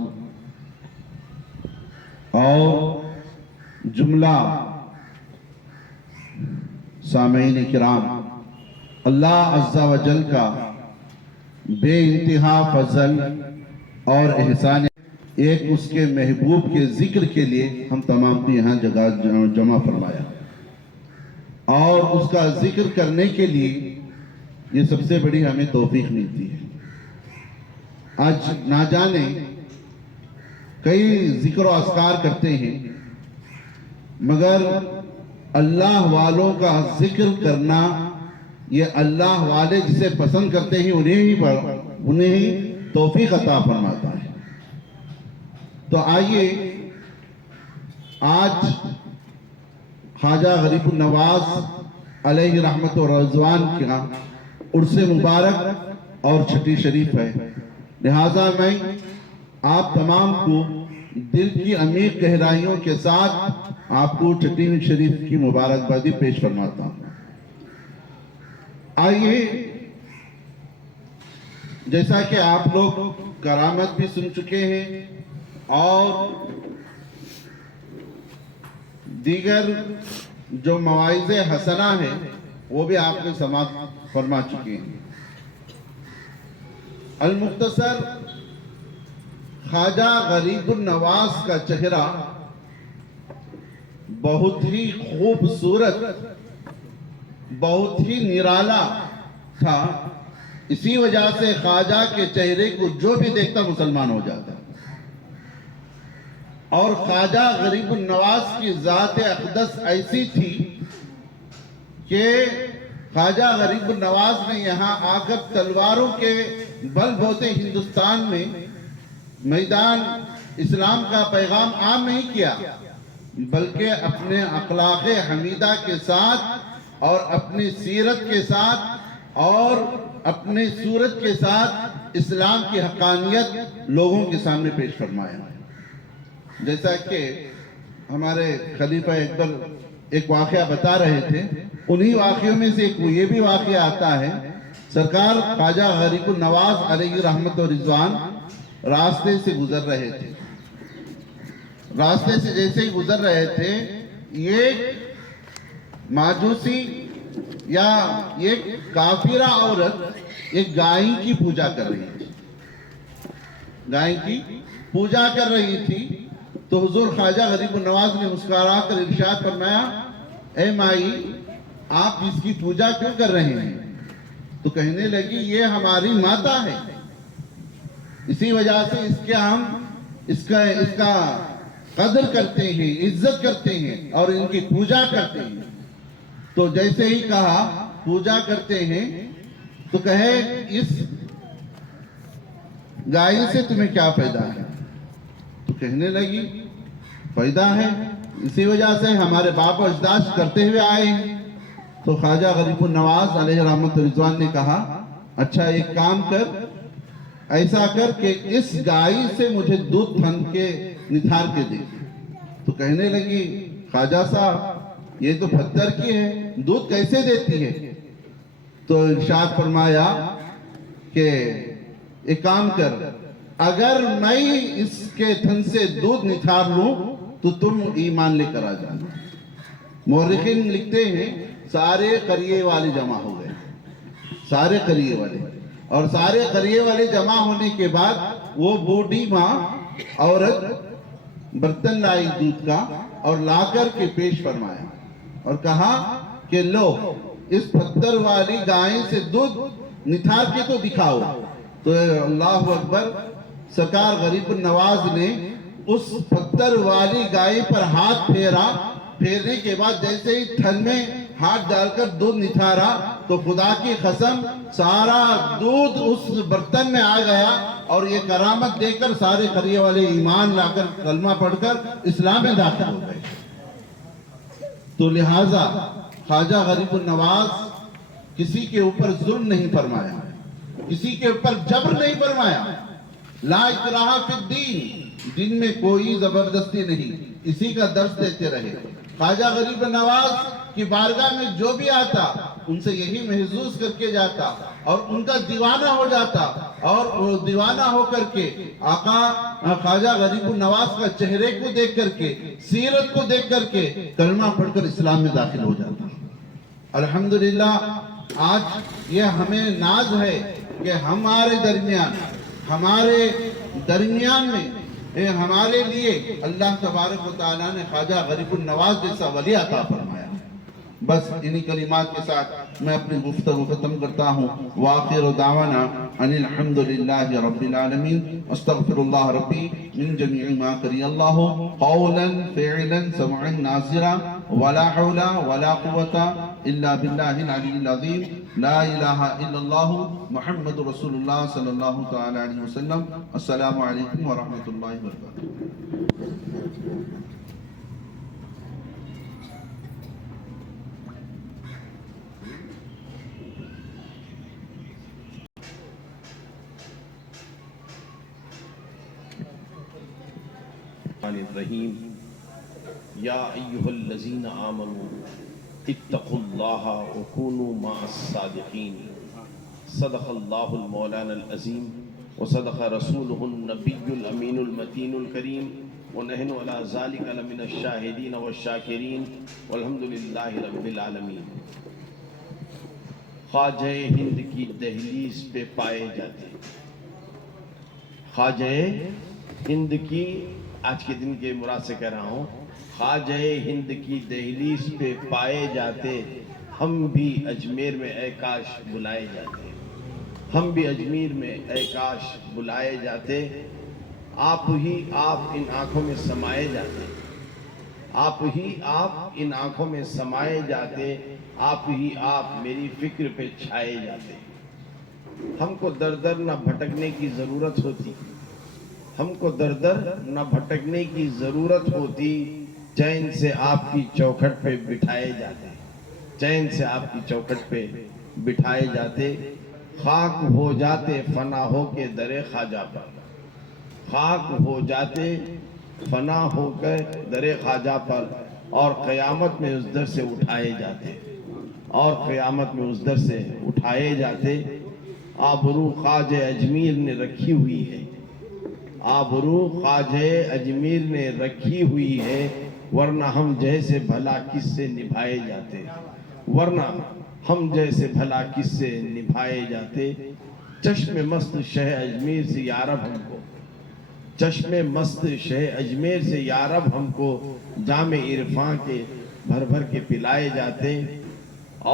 اور جملہ سامعین کرام، اللہ عز و جل کا بے انتہا فضل اور احسان ایک اس کے محبوب کے ذکر کے لیے ہم تمام کو یہاں جگہ جمع فرمایا، اور اس کا ذکر کرنے کے لیے یہ سب سے بڑی ہمیں توفیق ملتی ہے۔ آج نہ جانے کئی ذکر و اذکار کرتے ہیں، مگر اللہ والوں کا ذکر کرنا، یہ اللہ والے جسے پسند کرتے ہیں انہیں ہی توفیق عطا فرماتا ہے۔ تو آئیے آج خواجہ غریب النواز علیہ رحمت و رضوان کا عرس مبارک اور چھٹی شریف ہے، لہٰذا میں آپ تمام کو دل کی عمیق گہرائیوں کے ساتھ آپ کو چھٹی شریف کی مبارکبادی پیش فرماتا ہوں۔ آئیے، جیسا کہ آپ لوگ کرامت بھی سن چکے ہیں اور دیگر جو مواعظ حسنہ ہیں وہ بھی آپ نے سماعت فرما چکے ہیں۔ المختصر، خواجہ غریب النواز کا چہرہ بہت ہی خوبصورت، بہت ہی نرالا تھا، اسی وجہ سے خواجہ کے چہرے کو جو بھی دیکھتا مسلمان ہو جاتا۔ اور خواجہ غریب النواز کی ذات اقدس ایسی تھی کہ خواجہ غریب النواز نے یہاں آ کر تلواروں کے بل بوتے ہندوستان میں میدان اسلام کا پیغام عام نہیں کیا، بلکہ اپنے اخلاق حمیدہ کے ساتھ اور اپنی سیرت کے ساتھ اور اپنی صورت کے ساتھ اسلام کی حقانیت لوگوں کے سامنے پیش فرمایا۔ جیسا کہ ہمارے خلیفہ اکبر ایک واقعہ بتا رہے تھے، انہی واقعوں میں سے ایک یہ بھی واقعہ آتا ہے، سرکار خواجہ غریب النواز علیہ رحمت و رضوان راستے سے گزر رہے تھے۔ راستے سے جیسے ہی گزر رہے تھے، ایک ماجوسی یا ایک کافرہ عورت ایک گائے کی پوجا کر رہی تھی، گائے کی پوجا کر رہی تھی۔ تو حضور خواجہ غریب النواز نے مسکرا کر ارشاد فرمایا، اے مائی، آپ اس کی پوجا کیوں کر رہے ہیں؟ تو کہنے لگی، یہ ہماری ماتا ہے، اسی وجہ سے اس کا قدر کرتے ہیں، عزت کرتے ہیں اور ان کی پوجا کرتے ہیں۔ تو جیسے ہی کہا پوجا کرتے ہیں تو کہے، اس گائے سے تمہیں کیا فائدہ ہے؟ تو کہنے لگی، فائدہ ہے، اسی وجہ سے ہمارے باپ و اجداد کرتے ہوئے آئے ہیں۔ تو خواجہ غریب النواز علیہ رحمت رضوان نے کہا، اچھا ایک کام کر، ایسا کر کہ اس گائے سے مجھے دودھ پھن کے نتھار کے دے۔ تو کہنے لگی، خواجہ صاحب یہ تو پتھر کی ہے، دودھ کیسے دیتی ہے؟ تو ارشاد فرمایا کہ ایک کام کر، اگر میں اس کے تھن سے دودھ نتھار لوں تو تم ایمان لے کر آ جانا۔ مورخین لکھتے ہیں سارے قریے والے جمع ہو گئے، سارے قریے والے، اور سارے قریے والے جمع ہونے کے بعد وہ بوڑھی ماں عورت برتن لائی دودھ کا اور لا کر کے پیش فرمایا اور کہا کہ لو، اس پتھر والی گائے سے دودھ نتھار کے تو دکھاؤ۔ تو اللہ اکبر، سرکار غریب النواز نے اس پتھر والی گائے پر ہاتھ پھیرا، پھیرنے کے بعد جیسے ہی تھن میں ہاتھ ڈال کر دودھ نتھارا تو خدا کی قسم سارا دودھ اس برتن میں آ گیا، اور یہ کرامت دے کر سارے قریے والے ایمان لا کر کلمہ پڑھ کر اسلام میں داخل ہو گئے۔ تو لہٰذا خواجہ غریب النواز کسی کے اوپر ظلم نہیں فرمایا، کسی کے اوپر جبر نہیں فرمایا، لا اکراہ فی الدین، دین میں کوئی زبردستی نہیں، اسی کا درس دیتے رہے۔ خواجہ غریب نواز کی بارگاہ میں جو بھی آتا ان سے یہی محسوس کر کے جاتا اور ان کا دیوانہ ہو جاتا، اور وہ دیوانہ ہو کر کے آقا خواجہ غریب النواز کا چہرے کو دیکھ کر کے، سیرت کو دیکھ کر کے کلمہ پڑھ کر اسلام میں داخل ہو جاتا۔ الحمدللہ آج یہ ہمیں ناز ہے کہ ہمارے درمیان میں ہمارے لیے اللہ تبارک و تعالیٰ نے خواجہ غریب النواز جیسا ولی عطا فرمایا، بس انہی کلمات کے ساتھ میں اپنی گفتگو ختم کرتا ہوں. وآخر دعوانا ان الحمد للہ رب العالمین. استغفر اللہ ربی من جمیع ما کری اللہ قولا فعلا سمعا ناصرا ولا حول ولا قوة الا باللہ العلی العظیم. لا الہ الا اللہ محمد رسول اللہ صلی اللہ تعالی علیہ وسلم. السلام علیکم ورحمۃ اللہ وبرکاتہ. الرحیم یا ایہا الذین آمنوا اتقوا اللہ وکونوا مع الصادقین. صدق اللہ المولانا العظیم وصدق رسولہ النبی الامین المتین الکریم ونحن علی ذلک لمن الشاہدین والشاکرین والحمد للہ رب العالمین. خواجہ ہند کی دہلیز پہ پائے جاتے خواجہ ہند کی آج کے دن کے مراد سے کہہ رہا ہوں خواجہ ہند کی دہلیز پہ پائے جاتے ہم بھی اجمیر میں اے کاش بلائے جاتے. ہم بھی اجمیر میں اے کاش بلائے جاتے. آپ ہی آپ ان آنکھوں میں سمائے جاتے. آپ ہی آپ ان آنکھوں میں سمائے جاتے. آپ ہی آپ میری فکر پہ چھائے جاتے. ہم کو در در نہ بھٹکنے کی ضرورت ہوتی. ہم کو در در نہ بھٹکنے کی ضرورت ہوتی. چین سے آپ کی چوکھٹ پہ بٹھائے جاتے. چین سے آپ کی چوکھٹ پہ بٹھائے جاتے. خاک ہو جاتے فنا ہو کے در خواجہ پر. خاک ہو جاتے فنا ہو کے در خواجہ پر. اور قیامت میں اس در سے اٹھائے جاتے. اور قیامت میں اس در سے اٹھائے جاتے. آبرو خواجہ اجمیر نے رکھی ہوئی ہے. آبرو خواجہ اجمیر نے رکھی ہوئی ہے. ورنہ ہم جیسے بھلا کس سے نبھائے جاتے. ورنہ ہم جیسے بھلا کس سے نبھائے جاتے. چشم مست شہ اجمیر سے یارب ہم کو. چشم مست شہ اجمیر سے یارب ہم کو. جام عرفاں کے بھر بھر کے پلائے جاتے.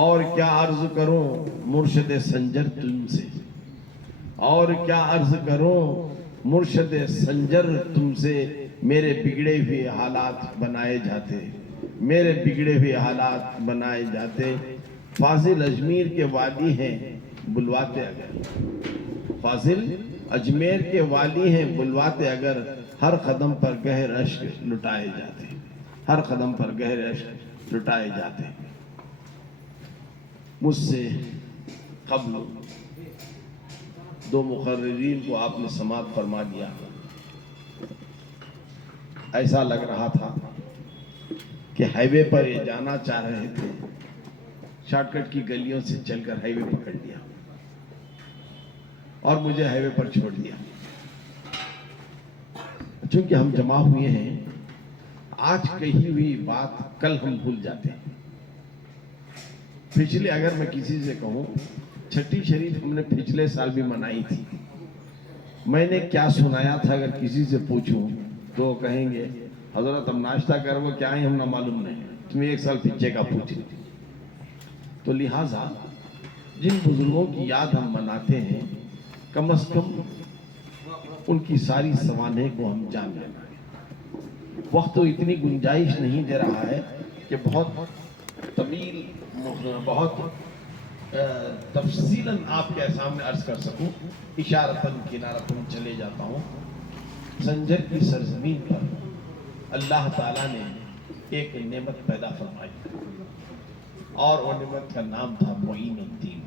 اور کیا عرض کروں مرشد سنجر تم سے. اور کیا عرض کروں مرشد سنجر تم سے. میرے بگڑے ہوئے حالات بنائے جاتے. میرے بگڑے ہوئے حالات بنائے جاتے. فاضل اجمیر کے والی ہیں بلواتے اگر. فاضل اجمیر کے والی ہیں بلواتے اگر. ہر قدم پر گہر اشک لٹائے جاتے. ہر قدم پر گہر اشک لٹائے جاتے. مجھ سے قبل دو مقررین کو آپ نے سماعت فرما دیا. ایسا لگ رہا تھا کہ ہائی وے پر یہ جانا چاہ رہے تھے. شارٹ کٹ کی گلیوں سے چل کر ہائی وے پکڑ لیا اور مجھے ہائی وے پر چھوڑ دیا. چونکہ ہم جمع ہوئے ہیں آج کہی ہوئی بات کل ہم بھول جاتے ہیں. پچھلے اگر میں کسی سے کہوں چھٹی شریف ہم نے پچھلے سال بھی منائی تھی. میں نے کیا سنایا تھا اگر کسی سے پوچھوں تو کہیں گے حضرت ہم ناشتہ کر وہ کیا ہیں ہم نہ معلوم نہیں. تمہیں ایک سال پیچھے کا پوچھی. تو لہٰذا جن بزرگوں کی یاد ہم مناتے ہیں کم از کم ان کی ساری سوانح کو ہم جان لینا ہے. وقت تو اتنی گنجائش نہیں دے رہا ہے کہ بہت طویل بہت تفصیلاً آپ کے سامنے عرض کر سکوں. اشارتاً کنارتاً چلے جاتا ہوں. سنجر کی سرزمین پر اللہ تعالیٰ نے ایک نعمت پیدا فرمائی اور وہ نعمت کا نام تھا معین الدین.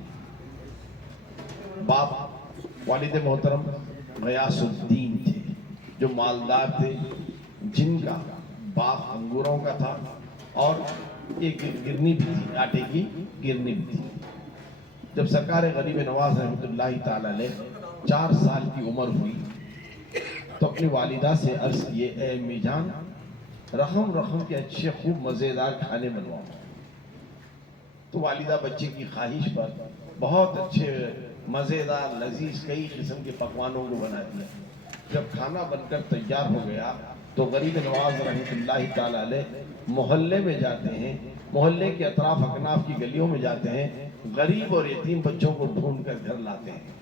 باپ والد محترم غیاث الدین تھے جو مالدار تھے جن کا باغ انگوروں کا تھا اور ایک گرنی بھی تھی آٹے کی گرنی بھی تھی. جب سرکار غریب نواز رحمۃ اللہ تعالی علیہ 4 سال کی عمر ہوئی تو اپنی والدہ سے عرض کیے اے امی جان رقم کے اچھے خوب مزیدار کھانے بنواؤ. تو والدہ بچے کی خواہش پر بہت اچھے مزیدار لذیذ کئی قسم کے پکوانوں کو بنا دیا. جب کھانا بن کر تیار ہو گیا تو غریب نواز رحمۃ اللہ تعالی علیہ محلے میں جاتے ہیں، محلے کے اطراف اکناف کی گلیوں میں جاتے ہیں، غریب اور یتیم بچوں کو ڈھونڈ کر گھر لاتے ہیں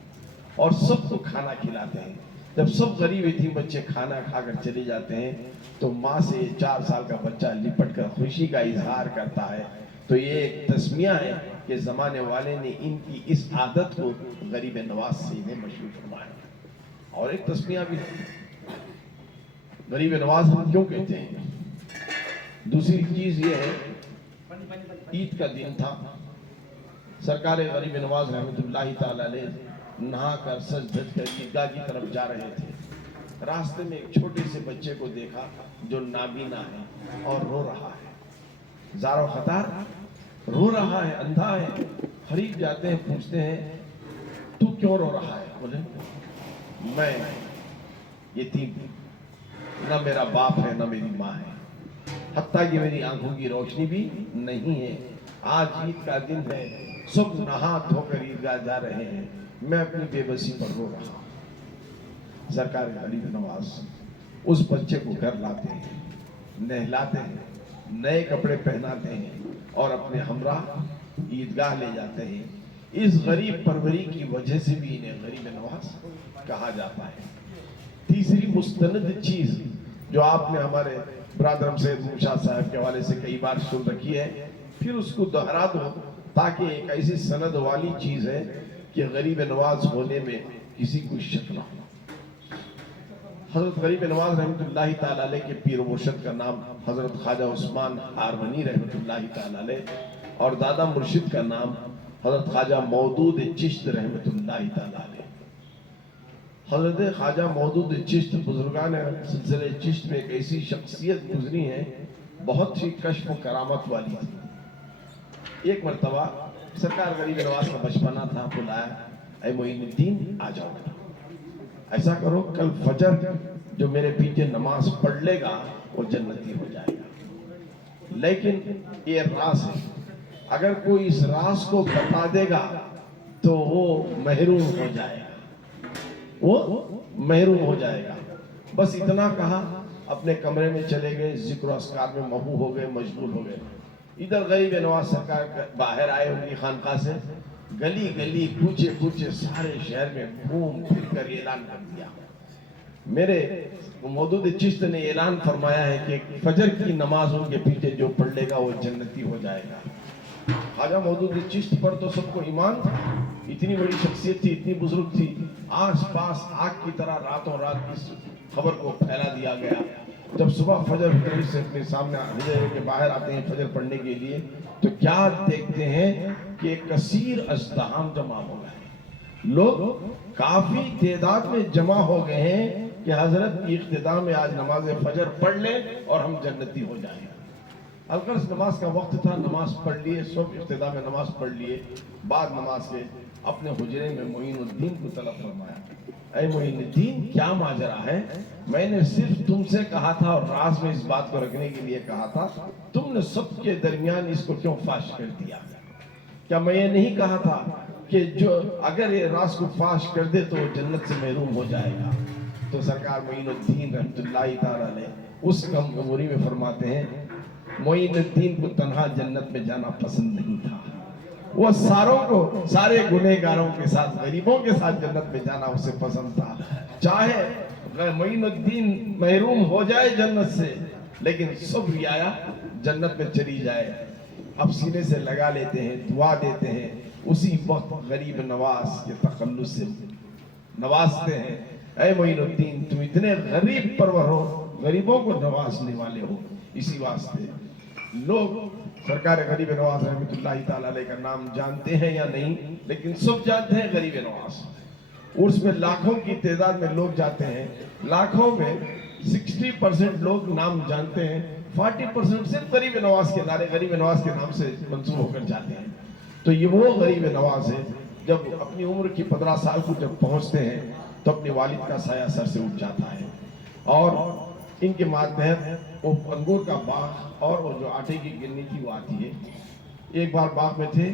اور سب کو کھانا کھلاتے ہیں۔ جب سب غریب یتیم بچے کھانا کھا کر چلے جاتے ہیں تو ماں سے 4 سال کا بچہ لپٹ کر خوشی کا اظہار کرتا ہے۔ تو یہ ایک تسمیہ ہے کہ زمانے والے نے ان کی اس عادت کو غریب نواز سے انہیں مشہور فرمایا۔ اور ایک تسمیہ بھی ہے، غریب نواز ہم کیوں کہتے ہیں؟ دوسری چیز یہ ہے، عید کا دن تھا، سرکار غریب نواز رحمۃ اللہ تعالی علیہ نہا کر سج دھج کر عیدگاہ کی طرف جا رہے تھے۔ راستے میں ایک چھوٹے سے بچے کو دیکھا جو نابینا ہے اور رو رہا ہے، زار و خطار رو رہا ہے، اندھا ہے۔ قریب جاتے ہیں، پوچھتے ہیں تو کیوں رو رہا ہے؟ بولے میں یتیم ہوں، نہ میرا باپ ہے نہ میری ماں ہے، حتیٰ کہ میری آنکھوں کی روشنی بھی نہیں ہے۔ آج عید کا دن ہے، سب نہا دھو کر عیدگاہ جا رہے ہیں، میں اپنی بے بسی پر رو رہا ہوں۔ سرکار غریب نواز اس بچے کو گھر لاتے ہیں، نہلاتے ہیں، نئے کپڑے پہناتے ہیں اور اپنے ہمراہ عیدگاہ لے جاتے ہیں۔ اس غریب پروری کی وجہ سے بھی انہیں غریب نواز کہا جاتا ہے۔ تیسری مستند چیز جو آپ نے ہمارے برادر ہم سید موشا صاحب کے حوالے سے کئی بار سن رکھی ہے، پھر اس کو دہرا دو تاکہ ایک ایسی سند والی چیز ہے کہ غریب نواز ہونے میں کسی کو شک نہ ہو۔ حضرت غریب نواز رحمۃ اللہ تعالی علیہ کے پیر و مرشد کا نام حضرت خواجہ عثمان ہارونی رحمۃ اللہ تعالی علیہ اور دادا مرشد کا نام حضرت خواجہ مودود چشت رحمۃ اللہ تعالی علیہ۔ حضرت خواجہ مودود چشت بزرگان سلسلے چشت میں ایک ایسی شخصیت گزری ہے، بہت سی کشف و کرامت والی تھی۔ ایک مرتبہ سرکار غریب نواز کا بچپنا تھا، بلایا اے معین الدین آ جاؤ، ایسا کرو کل فجر جو میرے پیچھے نماز پڑھ لے گا وہ جنتی ہو جائے گا۔ لیکن یہ راز ہے، اگر کوئی اس راز کو بتا دے گا تو وہ محروم ہو جائے گا، وہ محروم ہو جائے گا۔ بس اتنا کہا، اپنے کمرے میں چلے گئے، ذکر و اذکار میں مبوح ہو گئے، مشغول ہو گئے۔ ادھر غریب نواز سرکار باہر آئے ان کی خانقاہ سے، گلی گلی کوچے کوچے سارے شہر میں گھوم پھر کر اعلان کر دیا۔ میرے مودود چشت نے اعلان فرمایا ہے کہ فجر کی نماز ان کے پیچھے جو پڑھ لے گا وہ جنتی ہو جائے گا۔ خواجہ مودود چشت پر تو سب کو ایمان، اتنی بڑی شخصیت تھی، اتنی بزرگ تھی، آس پاس آگ کی طرح راتوں رات اس خبر کو پھیلا دیا گیا۔ جب صبح فجر سے اپنے سامنے حجرے کے باہر آتے ہیں فجر پڑھنے کے لیے تو کیا دیکھتے ہیں کہ ایک کثیر ازدحام جمع ہو گئے، لوگ کافی تعداد میں جمع ہو گئے ہیں کہ حضرت کی اقتداء میں آج نماز فجر پڑھ لیں اور ہم جنتی ہو جائیں۔ الغرض نماز کا وقت تھا، نماز پڑھ لیے، سب اقتداء میں نماز پڑھ لیے، بعد نماز کے اپنے حجرے میں معین الدین کو طلب فرمایا، اے معین الدین کیا ماجرا ہے؟ میں نے صرف تم سے کہا تھا اور راز میں اس بات کو رکھنے کے لیے کہا تھا، تم نے سب کے درمیان اس کو کیوں فاش کر دیا؟ کیا میں یہ نہیں کہا تھا کہ جو اگر یہ راز کو فاش کر دے تو وہ جنت سے محروم ہو جائے گا؟ تو سرکار معین الدین رحمۃ اللہ تعالی علیہ اس کم عمری میں فرماتے ہیں، معین الدین کو تنہا جنت میں جانا پسند نہیں تھا، وہ سارے گنہگاروں کے ساتھ، غریبوں کے ساتھ جنت میں جانا اسے پسند تھا۔ چاہے معین الدین محروم ہو جائے جنت سے لیکن سب رعایا جنت میں چلی جائے۔ اب سینے سے لگا لیتے ہیں، دعا دیتے ہیں، اسی وقت غریب نواز کے تخلص سے نوازتے ہیں، اے معین الدین تم اتنے غریب پرور ہو، غریبوں کو نوازنے والے ہو۔ اسی واسطے لوگ سرکار غریب نواز رحمۃ اللہ تعالی علیہ کا نام جانتے ہیں یا نہیں، لیکن سب جانتے ہیں غریب نواز۔ عرس میں لاکھوں کی تعداد میں لوگ جاتے ہیں، لاکھوں میں 60% لوگ نام جانتے ہیں، 40% صرف غریب نواز کے نعرے غریب نواز کے نام سے منسوب ہو کر جاتے ہیں۔ تو یہ وہ غریب نواز ہے جب اپنی عمر کی 15 سال کو جب پہنچتے ہیں تو اپنے والد کا سایہ سر سے اٹھ جاتا ہے، اور ان کے ماتحت وہ انگور کا باغ اور وہ جو آٹے کی گنی تھی وہ آتی ہے۔ ایک بار باغ میں تھے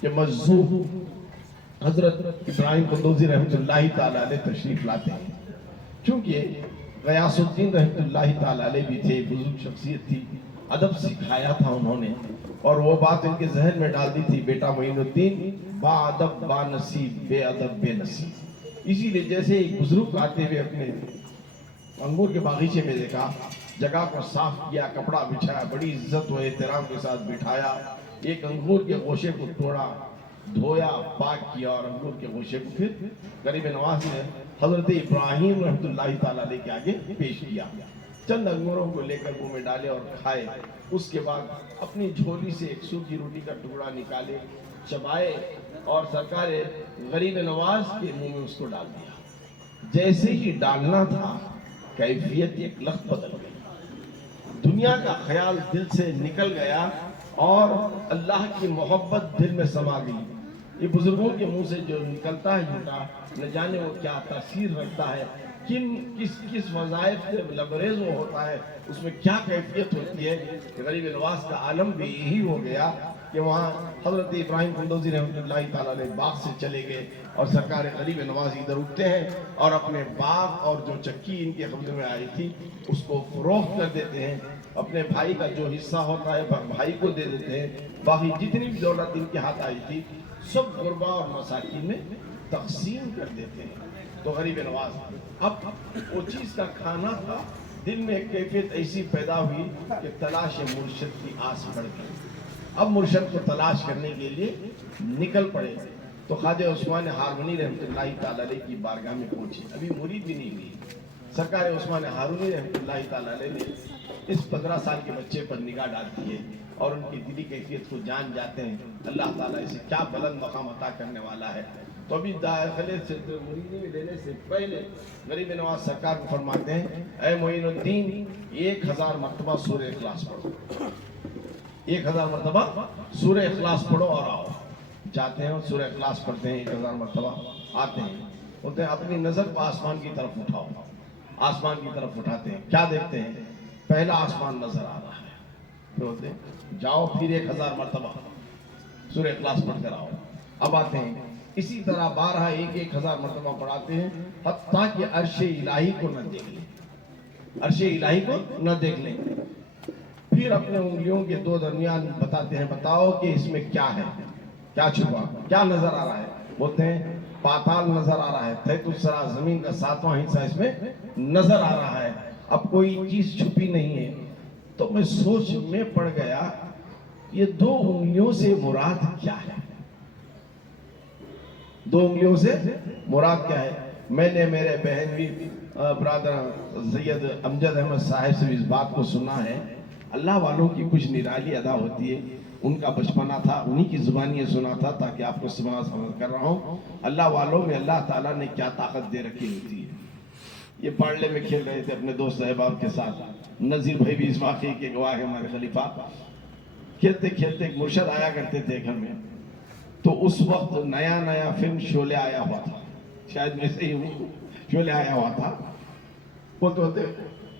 کہ مجذوب حضرت ابراہیم قندوزی رحمۃ اللہ تعالی علیہ تشریف لاتے ہیں، چونکہ غیاث الدین رحمۃ اللہ تعالی علیہ بھی تھے، بزرگ شخصیت تھی، ادب سکھایا تھا انہوں نے، اور وہ بات ان کے ذہن میں ڈال دی تھی، بیٹا معین الدین با ادب با نصیب، بے ادب بے نصیب۔ اسی لیے جیسے ایک بزرگ آتے ہوئے اپنے انگور کے باغیچے میں دیکھا، جگہ کو صاف کیا، کپڑا بچھایا، بڑی عزت و احترام کے ساتھ بٹھایا، ایک انگور کے گوشے کو توڑا، دھویا، پاک کیا، اور انگور کے گوشے کو پھر غریب نواز نے حضرت ابراہیم رحمۃ اللہ تعالیٰ علیہ کے آگے پیش کیا، چند انگوروں کو لے کر منہ میں ڈالے اور کھائے، اس کے بعد اپنی جھولی سے ایک سوکھی روٹی کا ٹکڑا نکالے، چبائے، اور سرکار غریب نواز کے منہ میں اس کو ڈال دیا۔ جیسے ہی ڈالنا تھا کیفیت ایک لخت بدل گئی، دنیا کا خیال دل سے نکل گیا اور اللہ کی محبت دل میں سما گئی۔ یہ بزرگوں کے منہ سے جو نکلتا ہے جھوٹا، نہ جانے وہ کیا تاثیر رکھتا ہے، کس وظائف سے لبریز وہ ہوتا ہے، اس میں کیا کیفیت ہوتی ہے۔ کہ غریب نواز کا عالم بھی یہی ہو گیا کہ وہاں حضرت ابراہیم قندوزی رحمۃ اللہ تعالیٰ علیہ باغ سے چلے گئے، اور سرکار غریب نواز ادھر اٹھتے ہیں اور اپنے باغ اور جو چکی ان کے قبضے میں آئی تھی اس کو فروخت کر دیتے ہیں، اپنے بھائی کا جو حصہ ہوتا ہے بھائی کو دے دیتے ہیں، باقی جتنی بھی دولت ان کے ہاتھ آئی تھی سب غربا اور مساکین میں تقسیم کر دیتے ہیں۔ تو غریب نواز اب وہ چیز کا کھانا تھا، دل میں ایک کیفیت ایسی پیدا ہوئی کہ تلاش مرشد کی آس بڑھ گئی، اب مرشد کو تلاش کرنے کے لیے نکل پڑے۔ تو خواجہ عثمان ہارونی رحمۃ اللہ تعالی علیہ کی بارگاہ میں پہنچے، ابھی مرید بھی نہیں ہوئی، سرکار عثمان ہارونی رحمۃ اللہ تعالی علیہ نے اس 15 سال کے بچے پر نگاہ ڈالتی ہے اور ان کی دلی کیفیت کو جان جاتے ہیں، اللہ تعالیٰ اسے کیا بلند مقام عطا کرنے والا ہے۔ تو ابھی داخلے سے مریدی میں لینے سے پہلے غریب نواز سرکار کو فرماتے ہیں، اے معین الدین 1000 مرتبہ سورہ اخلاص پڑھو، 1000 مرتبہ سورہ اخلاص پڑھو اور آؤ۔ جاتے ہیں اور سورہ اخلاص پڑھتے ہیں 1000 مرتبہ، آتے ہیں، بولتے ہیں اپنی نظر کو آسمان کی طرف اٹھاؤ، آسمان کی طرف اٹھاتے ہیں، کیا دیکھتے ہیں؟ پہلا آسمان نظر آ رہا ہے، پھر ہوتے ہیں جاؤ پھر 1000 مرتبہ سورہ اخلاص پڑھ کر آؤ، اب آتے ہیں، اسی طرح 1000 مرتبہ پڑھاتے ہیں، حتیٰ کہ عرش الہی کو نہ دیکھ لیں، عرش الہی کو نہ دیکھ لیں، پھر اپنے انگلیوں کے 2 درمیان بتاتے ہیں، بتاؤ کہ اس میں کیا ہے، کیا چھپا، کیا نظر آ رہا ہے؟ بولتے ہیں پاتال نظر آ رہا ہے، تحت الثری زمین کا 7واں حصہ اس میں نظر آ رہا ہے، اب کوئی چیز چھپی نہیں ہے۔ تو میں سوچ میں پڑ گیا یہ 2 انگلیوں سے مراد کیا ہے، 2 انگلیوں سے مراد کیا ہے؟ میں نے میرے بہنوی برادر سید امجد احمد صاحب سے اس بات کو سنا ہے، اللہ والوں کی کچھ نرالی ادا ہوتی ہے، ان کا بچپنا تھا، انہی کی زبانی یہ سنا تھا تاکہ آپ کو سمجھ کر رہا ہوں، اللہ والوں میں اللہ تعالیٰ نے کیا طاقت دے رکھی ہوتی ہے۔ یہ پارلے میں کھیل رہے تھے اپنے دوست احباب کے ساتھ، نذیر بھائی بھی اس واقعے کے گواہ ہیں، ہمارے خلیفہ، کھیلتے کھیلتے ایک مرشد آیا کرتے تھے گھر میں، تو اس وقت نیا فلم شعلے آیا ہوا تھا، شاید میں سے ہی ہوں، شعلے آیا ہوا تھا، بولتے ہوتے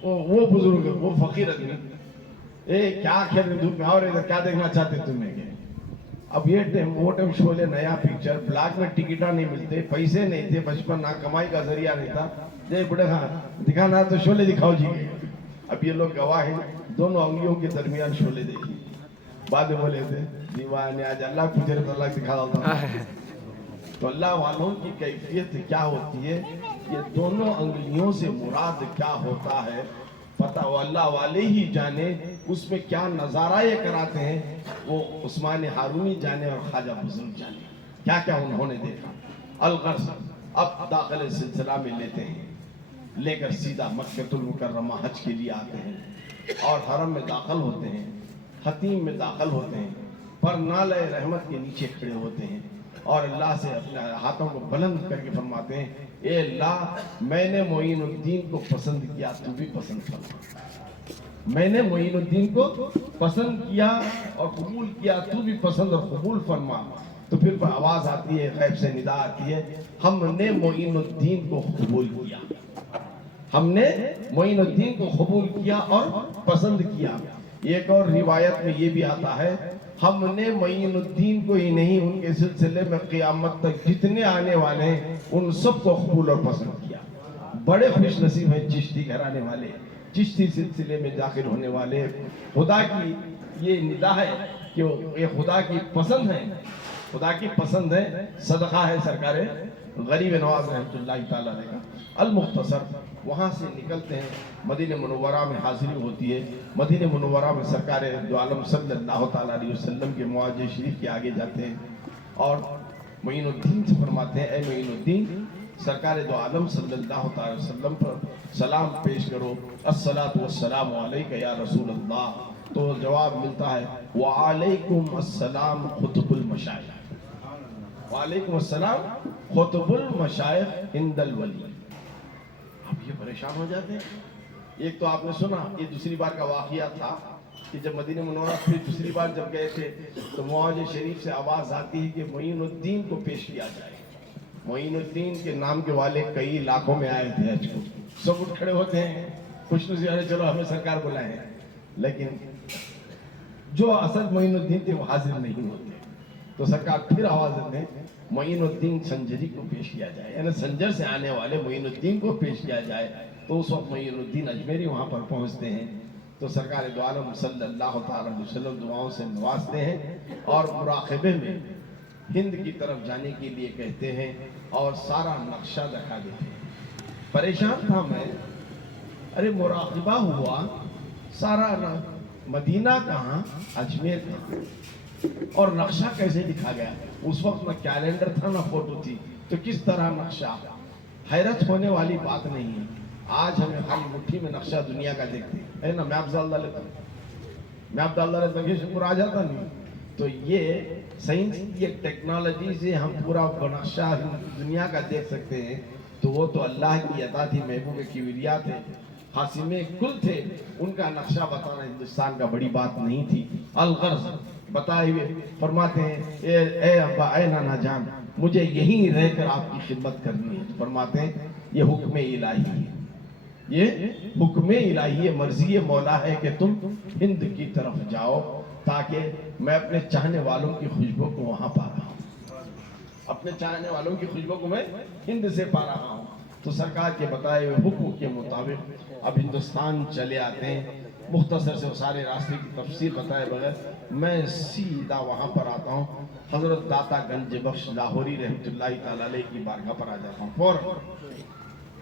وہ بزرگ وہ فقیر آدمی، کیا کھیل رہے دھوپ میں، اور ادھر کیا دیکھنا چاہتے تمہیں کہ اب یہ ٹائم وہ ٹائم شعلے نیا پکچر، بلاک میں ٹکٹاں نہیں ملتے، پیسے نہیں تھے، بچپن نہ کمائی کا ذریعہ نہیں تھا، جی بڑے خان دکھانا تو شعلے دکھاؤ جی، اب یہ لوگ گواہ ہیں، دونوں انگلیوں کے درمیان شعلے دیکھی، بعد میں بولے تھے دیوانے آج اللہ پوچھے تو اللہ دکھا ہوتا ہے۔ تو اللہ والوں کی کیفیت کیا ہوتی ہے، یہ دونوں انگلیوں سے مراد کیا ہوتا ہے پتہ وہ اللہ والے ہی جانے، اس میں کیا نظارہ یہ کراتے ہیں وہ عثمان ہارونی جانے اور خواجہ بزرگ جانے، کیا کیا انہوں نے دیکھا۔ الغرض اب داخل سلسلہ میں لیتے ہیں، لے کر سیدھا مکہ المکرمہ حج کے لیے آتے ہیں اور حرم میں داخل ہوتے ہیں، حتیم میں داخل ہوتے ہیں، پر نالہ رحمت کے نیچے کھڑے ہوتے ہیں اور اللہ سے اپنے ہاتھوں کو بلند کر کے فرماتے ہیں، اے اللہ میں نے معین الدین کو پسند کیا، تو بھی پسند فرما، میں نے معین الدین کو پسند کیا اور قبول کیا، تو بھی پسند اور قبول فرما۔ تو پھر آواز آتی ہے، غیب سے ندا آتی ہے، ہم نے معین الدین کو قبول کیا، ہم نے معین الدین کو قبول کیا اور پسند کیا۔ ایک اور روایت میں یہ بھی آتا ہے، ہم نے معین الدین کو ہی نہیں ان کے سلسلے میں قیامت تک جتنے آنے والے ہیں ان سب کو قبول اور پسند کیا۔ بڑے خوش نصیب ہیں چشتی گھرانے والے، چشتی سلسلے میں داخل ہونے والے. خدا کی یہ ندا ہے کہ یہ خدا کی پسند ہے، خدا کی پسند ہے. صدقہ ہے سرکار غریب نواز رحمۃ اللہ تعالیٰ علیہ کا. المختصر وہاں سے نکلتے ہیں، مدینہ منورہ میں حاضری ہوتی ہے. مدینہ منورہ میں سرکار دو عالم صلی اللہ تعالیٰ علیہ وسلم کے معاج شریف کے آگے جاتے ہیں اور معین الدین سے فرماتے ہیں اے معین الدین سرکار دو عالم صلی اللہ تعالیٰ علیہ وسلم پر سلام پیش کرو. الصلاۃ والسلام علیک یا رسول اللہ. تو جواب ملتا ہے وعلیکم السلام خطب المشائخ، وعلیکم السلام خطب المشائخ عند الولی. اب یہ پریشان ہو جاتے ہیں. ایک تو آپ نے سنا یہ دوسری بار کا واقعہ تھا کہ جب مدینہ منورہ پھر دوسری بار جب گئے تھے تو معاج شریف سے آواز آتی ہے کہ معین الدین کو پیش کیا جائے. معین الدین کے نام کے والے کئی علاقوں میں آئے تھے حج کو. سب اٹھ کھڑے ہوتے ہیں خوش نصیب، چلو ہمیں سرکار بلائے ہیں. لیکن جو اصل معین الدین تھے وہ حاضر نہیں ہوتے. تو سرکار پھر آواز دیتے ہیں معین الدین سنجری کو پیش کیا جائے، یعنی سنجر سے آنے والے معین الدین کو پیش کیا جائے. تو اس وقت معین الدین اجمیری وہاں پر پہنچتے ہیں تو سرکار دو عالم صلی اللہ تعالیٰ علیہ وسلم دعاؤں سے نوازتے ہیں اور مراقبے میں ہند کی طرف جانے کے لیے کہتے ہیں اور سارا نقشہ دکھا دیتے ہیں. پریشان تھا میں، ارے مراقبہ ہوا، سارا مدینہ کہاں، اجمیر کہاں، اور نقشہ کیسے دکھا گیا. اس وقت نہ کیلنڈر تھا نہ فوٹو تھی، تو کس طرح نقشہ. حیرت ہونے والی بات نہیں ہے. آج ہمیں خالی مٹھی میں نقشہ دنیا کا دیکھتے ہیں نا، میپ ڈال لیتا ہوں، میپ ڈال لیتا ہوں شکر آ جاتا نہیں. تو یہ سائنس کی ایک ٹیکنالوجی سے ہم پورا نقشہ دنیا کا دیکھ سکتے ہیں. تو وہ تو اللہ کی عطا تھی، محبوب کبریا تھے، حاسم کل تھے. ان کا نقشہ بتانا ہندوستان کا بڑی بات نہیں تھی. الغرض بتائے ہوئے فرماتے ہیں اے ابا اے نانا جان مجھے یہیں رہ کر آپ کی خدمت کرنی ہے. فرماتے ہیں یہ حکم الہی ہے، یہ حکم الہی ہے، مرضی مولا ہے کہ تم ہند کی طرف جاؤ تاکہ میں اپنے چاہنے والوں کی خوشبو کو وہاں پا رہا ہوں، اپنے چاہنے والوں کی خوشبو کو میں ہند سے پا رہا ہوں. تو سرکار کے بتائے ہوئے حکم کے مطابق اب ہندوستان چلے آتے ہیں. مختصر سے سارے راستے کی تفصیل بتائے بغیر میں سیدھا وہاں پر آتا ہوں. حضرت داتا گنج بخش لاہوری رحمۃ اللہ تعالیٰ علیہ کی بارگاہ پر آ جاتا ہوں. فوراً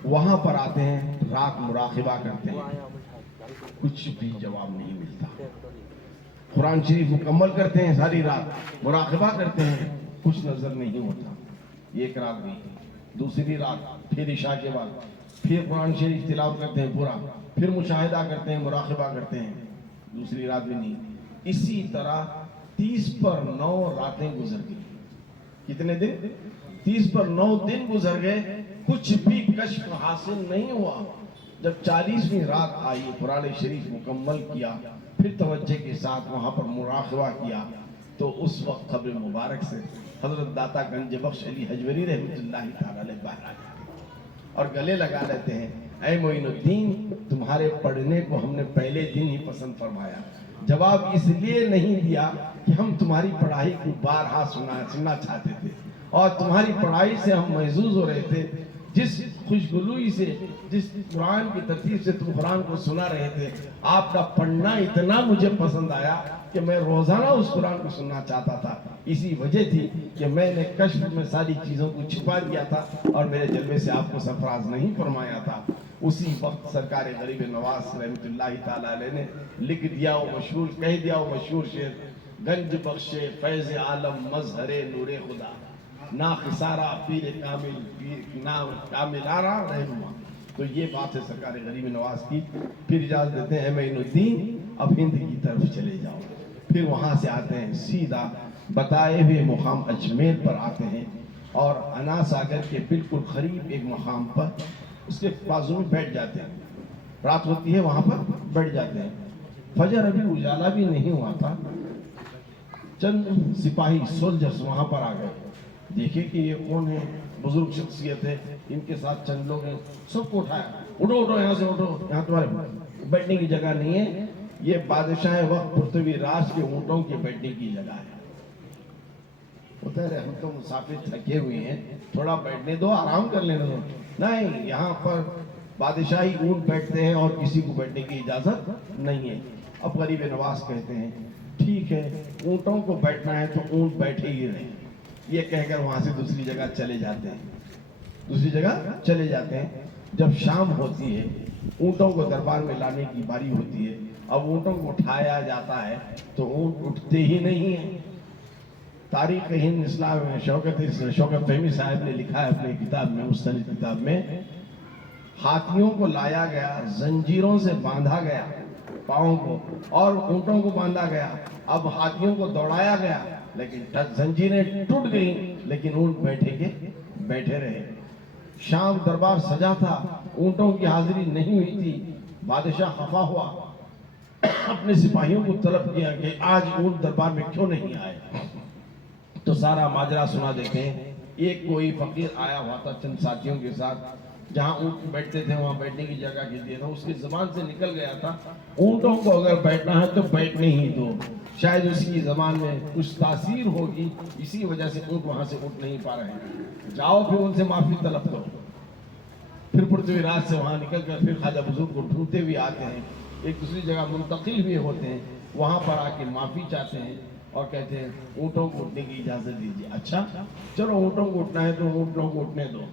وہاں پر آتے ہیں، رات مراقبہ کرتے ہیں، کچھ بھی جواب نہیں ملتا. قرآن شریف مکمل کرتے ہیں، ساری رات مراقبہ کرتے ہیں، کچھ نظر نہیں ہوتا. ایک رات گئی، دوسری رات پھر عشاء کے بعد پھر قرآن شریف تلاوت کرتے ہیں پورا، پھر مشاہدہ کرتے ہیں، مراقبہ کرتے ہیں، دوسری رات بھی نہیں. اسی طرح 30 پر 9 راتیں گزر گئی. کتنے دن؟ 30 پر 9 دن گزر گئے، کچھ بھی کشف حاصل نہیں ہوا. جب 40ویں رات آئی، قرآن شریف مکمل کیا، پھر توجہ کے ساتھ وہاں پر مراقبہ کیا تو اس وقت قبر مبارک سے حضرت داتا گنج بخش علی حجویری رحمۃ اللہ تعالیٰ علیہ باہر آ جاتے ہیں اور گلے لگا لیتے ہیں اے معین الدین تمہارے پڑھنے کو ہم نے پہلے دن ہی پسند فرمایا. جواب اس لیے نہیں دیا کہ ہم تمہاری پڑھائی کو بارہا سننا چاہتے تھے اور تمہاری پڑھائی سے ہم محظوظ ہو رہے تھے. جس خوشگلوئی سے، جس قرآن کی ترتیب سے تم قرآن کو سنا رہے تھے، آپ کا پڑھنا اتنا مجھے پسند آیا کہ میں روزانہ اس قرآن کو سننا چاہتا تھا. اسی وجہ تھی کہ میں نے کشف میں ساری چیزوں کو چھپا دیا تھا اور میرے جلوے سے آپ کو سرفراز نہیں فرمایا تھا. اسی وقت سرکار غریب نواز رحمۃ اللہ تعالیٰ علیہ نے لکھ دیا وہ مشہور، کہہ دیا وہ مشہور شعر، گنج بخشے فیض عالم مظہر نور خدا، نا خسارہ پیر کامل نا کاملارہ رہنما. تو یہ بات ہے سرکار غریب نواز کی. پھر اجازت دیتے ہیں اے معین الدین اب ہند کی طرف چلے جاؤ. پھر وہاں سے آتے ہیں سیدھا بتائے ہوئے مقام اجمیر پر آتے ہیں اور انا ساگر کے بالکل قریب ایک مقام پر اس کے بازو میں بیٹھ جاتے ہیں. رات ہوتی ہے وہاں پر بیٹھ جاتے ہیں. فجر ابھی اجالا بھی نہیں ہوا تھا. چند سپاہی سولجرز وہاں پر آ گئے. دیکھیں کہ یہ کون ہے، بزرگ شخصیت ہے، ان کے ساتھ چند لوگ ہیں. سب کو اٹھایا، اٹھو اٹھو یہاں سے اٹھو، یہاں تمہارے بیٹھنے کی جگہ نہیں ہے. یہ بادشاہ وقت پرتوی راج کے اونٹوں کے بیٹھنے کی جگہ ہے. ہوتا ہے ہم تو مسافر تھکے ہوئے ہیں، تھوڑا بیٹھنے دو، آرام کر لینے دو. نہیں، یہاں پر بادشاہی اونٹ بیٹھتے ہیں اور کسی کو بیٹھنے کی اجازت نہیں ہے۔ اب غریب نواز کہتے ہیں ٹھیک ہے اونٹوں کو بیٹھنا ہے تو اونٹ بیٹھے ہی رہیں، یہ کہہ کر وہاں سے دوسری جگہ چلے جاتے ہیں، دوسری جگہ چلے جاتے ہیں۔ جب شام ہوتی ہے اونٹوں کو دربار میں لانے کی باری ہوتی ہے، اب اونٹوں کو اٹھایا جاتا ہے تو اونٹ اٹھتے ہی نہیں ہیں۔ تاریخ ہند اسلام میں شوکت فہمی صاحب نے لکھا ہے اپنی کتاب میں، مستند کتاب میں، ہاتھیوں کو لایا گیا، زنجیروں سے باندھا گیا پاؤں کو اور اونٹوں کو باندھا گیا، اب ہاتھیوں کو دوڑایا گیا لیکن زنجیریں ٹوٹ گئیں لیکن اونٹ بیٹھے رہے۔ شام دربار سجا تھا، اونٹوں کی حاضری نہیں ہوئی تھی، بادشاہ خفا ہوا، اپنے سپاہیوں کو طلب کیا کہ آج اونٹ دربار میں کیوں نہیں آئے، تو سارا ماجرا سنا دیتے ہیں۔ ایک کوئی فقیر آیا ہوا تھا چند ساتھیوں کے ساتھ، جہاں اونٹ بیٹھتے تھے وہاں بیٹھنے کی جگہ کے دیا تھا، اس کی زبان سے نکل گیا تھا اونٹوں کو اگر بیٹھنا ہے تو بیٹھنے ہی دو، شاید اس کی زبان میں کچھ تاثیر ہوگی اسی وجہ سے اونٹ وہاں سے اٹھ نہیں پا رہے ہیں، جاؤ پھر ان سے معافی طلب کرو۔ پھر پرتوی راج سے وہاں نکل کر پھر خواجہ بزرگ کو ڈھونڈتے ہوئے آتے ہیں، ایک دوسری جگہ منتقل ہوئے ہوتے ہیں، وہاں پر آ کے معافی چاہتے ہیں اور کہتے ہیں اونٹوں کو اٹھنے کی اجازت دیجیے۔ اچھا چلو اونٹوں کو اٹھنا ہے تو اونٹوں کو اٹھنے دو۔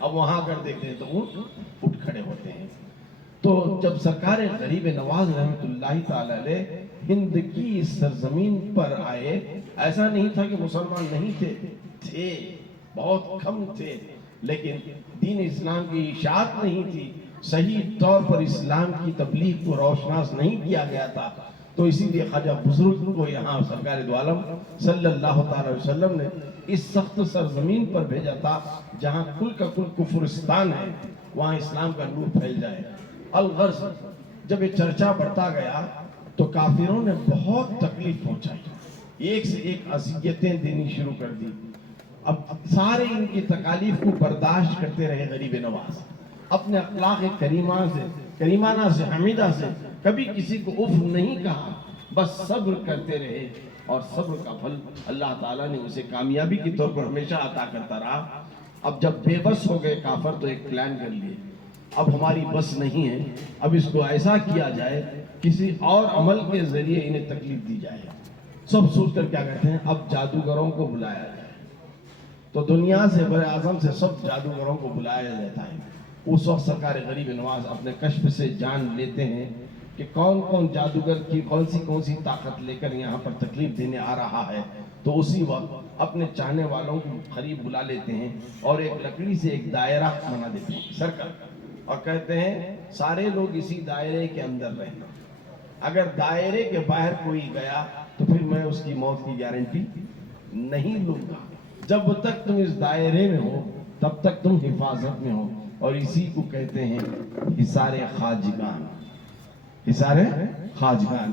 اب وہاں کر دیکھتے ہیں تو اونٹ اٹھ کھڑے ہوتے ہیں۔ تو جب سرکار غریب نواز رحمۃ اللہ تعالی علیہ ہند کی اس سرزمین پر آئے، ایسا نہیں تھا کہ مسلمان نہیں تھے، بہت کم تھے، لیکن دین اسلام کی اشاعت نہیں تھی، صحیح طور پر اسلام کی تبلیغ کو روشناس نہیں کیا گیا تھا، تو اسی لیے خواجہ بزرگ کو یہاں سرکار دو عالم صلی اللہ تعالی وسلم نے اس سخت سرزمین پر بھیجا تھا جہاں کل کا کل کفرستان ہے، وہاں اسلام کا نور پھیل جائے۔ الغرض جب یہ چرچا بڑھتا گیا تو کافروں نے بہت تکلیف پہنچائی، ایک سے ایک اذیتیں دینی شروع کر دی۔ اب سارے ان کی تکالیف کو برداشت کرتے رہے غریب نواز، اپنے اخلاق کریمانہ سے حمیدہ سے کبھی کسی کو اف نہیں کہا، بس صبر کرتے رہے اور صبر کا پھل اللہ تعالیٰ نے اسے کامیابی کے طور پر ہمیشہ عطا کرتا رہا۔ اب جب بے بس ہو گئے کافر تو ایک پلان کر لیے، اب ہماری بس نہیں ہے، اب اس کو ایسا کیا جائے کسی اور عمل کے ذریعے انہیں تکلیف دی جائے۔ سب سوچ کر کیا کہتے ہیں اب جادوگروں کو بلایا جائے، تو دنیا سے بر اعظم سے سب جادوگروں کو بلایا جاتا ہے۔ اس وقت سرکار غریب نواز اپنے کشف سے جان لیتے ہیں کہ کون کون جادوگر کی کون سی طاقت لے کر یہاں پر تکلیف دینے آ رہا ہے، تو اسی وقت اپنے چاہنے والوں کو قریب بلا لیتے ہیں اور ایک لکڑی سے ایک دائرہ بنا دیتے ہیں سرکل، اور کہتے ہیں سارے لوگ اسی دائرے کے اندر رہنا، اگر دائرے کے باہر کوئی گیا تو پھر میں اس کی موت کی گارنٹی نہیں لوں گا، جب تک تم اس دائرے میں ہو تب تک تم حفاظت میں ہو، اور اسی کو کہتے ہیں حصار خواجگان۔ حصار خواجگان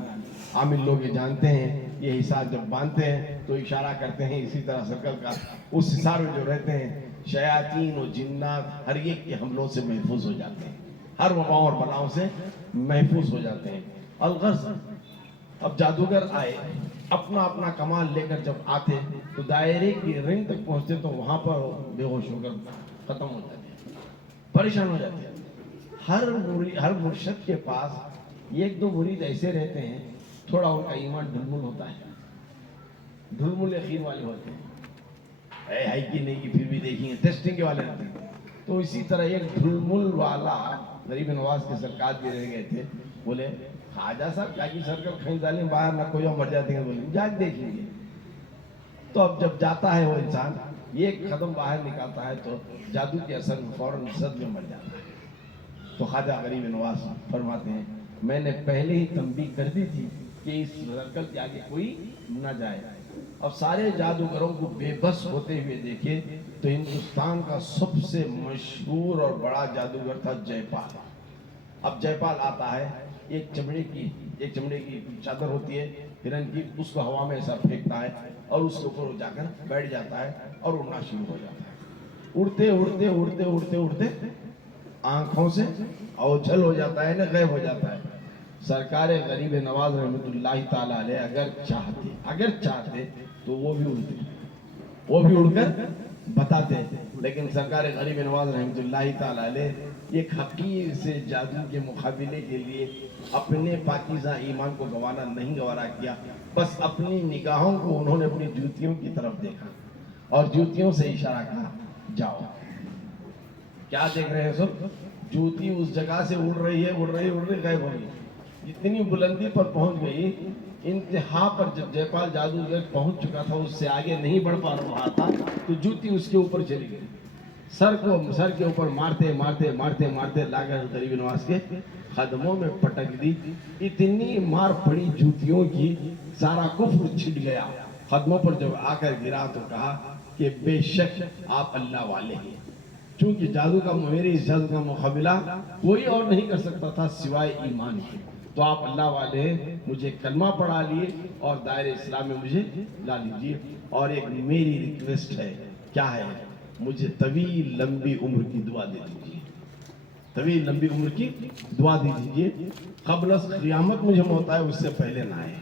عامل لوگ یہ جانتے ہیں، یہ حصار جب باندھتے ہیں تو اشارہ کرتے ہیں اسی طرح سرکل کا، اس حصار میں جو رہتے ہیں شیاطین و جنات ہر ایک کے حملوں سے محفوظ ہو جاتے ہیں، ہر وباؤں اور بلاؤں سے محفوظ ہو جاتے ہیں۔ الغرض اب جادوگر آئے، اپنا اپنا کمال لے کر جب آتے تو دائرے کی رنگ تک پہنچتے تو وہاں پر بے ہوش ہو کر ختم ہو جاتے ہیں، پریشان ہو جاتے ہیں۔ ہر مرشد کے پاس ایک دو مرید ایسے رہتے ہیں تھوڑا ان کا ایمان ڈھلمل ہوتا ہے، ڈھلمل یقین والے ہوتے ہیں، ہے کہ نہیں کہ پھر بھی دیکھیں گے، ٹیسٹنگ کے والے رہتے ہیں۔ تو اسی طرح ایک ڈھلمل والا غریب نواز کے سرکار بھی رہ گئے تھے، بولے خواجہ صاحب کیا کی سرکل کہیں ڈالیں باہر نہ کوئی مر جاتے ہیں، بولے جا کے دیکھ لیجیے۔ تو اب جب جاتا ہے وہ انسان ایک قدم باہر نکالتا ہے تو جادو کے اثر میں فوراً زد میں مر جاتا ہے۔ تو خواجہ غریب نواز فرماتے ہیں میں نے پہلے ہی تنبیہ کر دی تھی کہ اس سرکل کے آگے کوئی نہ جائے۔ اب سارے جادوگروں کو بے بس ہوتے ہوئے دیکھے تو ہندوستان کا سب سے مشہور اور بڑا جادوگر تھا جے پال۔ اب جے پال آتا ہے، ایک چمڑے کی چادر ہوتی ہے ہرن کی، اس کو ہوا میں ایسا پھینکتا ہے اور اس کے اوپر جا کر بیٹھ جاتا ہے اور اڑنا شروع ہو جاتا ہے۔ اڑتے اڑتے اڑتے اڑتے اڑتے آنکھوں سے اوجھل ہو جاتا ہے نا، غائب ہو جاتا ہے۔ سرکار غریب نواز رحمۃ اللہ تعالی علیہ اگر چاہتے تو وہ بھی اڑ کر بتاتے ہیں، لیکن سرکار غریب نواز رحمۃ اللہ تعالی علیہ ایک حقیر سے جادو کے مقابلے کے لیے اپنے پاکیزہ ایمان کو گنوانا نہیں گوارا کیا، بس اپنی نگاہوں کو انہوں نے اپنی جوتیوں کی طرف دیکھا اور جوتیوں سے اشارہ کہا جاؤ۔ کیا دیکھ رہے ہیں سب؟ جوتی اس جگہ سے اڑ رہی ہے، اڑ رہی غائب ہو گئی، اتنی بلندی پر پہنچ گئی، انتہا پر جب جے پال جادوگر پہنچ چکا تھا، اس سے آگے نہیں بڑھ پا رہا تھا، تو جوتی اس کے اوپر چلی گئی، سر کے اوپر مارتے مارتے مارتے مارتے لا کر غریب نواز کے قدموں میں پٹک دی۔ اتنی مار پڑی جوتیوں کی، سارا کفر چھٹ گیا، قدموں پر جب آ کر گرا تو کہا کہ بے شک آپ اللہ والے ہیں، چونکہ میری اس جادو کا مقابلہ کوئی اور نہیں کر سکتا تھا سوائے ایمان کے، تو آپ اللہ والے ہیں، مجھے کلمہ پڑھا لیے اور دائرہ اسلام میں مجھے لا لیجیے، اور ایک میری ریکویسٹ ہے، کیا ہے؟ مجھے طویل لمبی عمر کی دعا دے دیجیے، طویل لمبی عمر کی دعا دے دیجیے، قبل از قیامت مجھے موت آئے، اس سے پہلے نہ آئے۔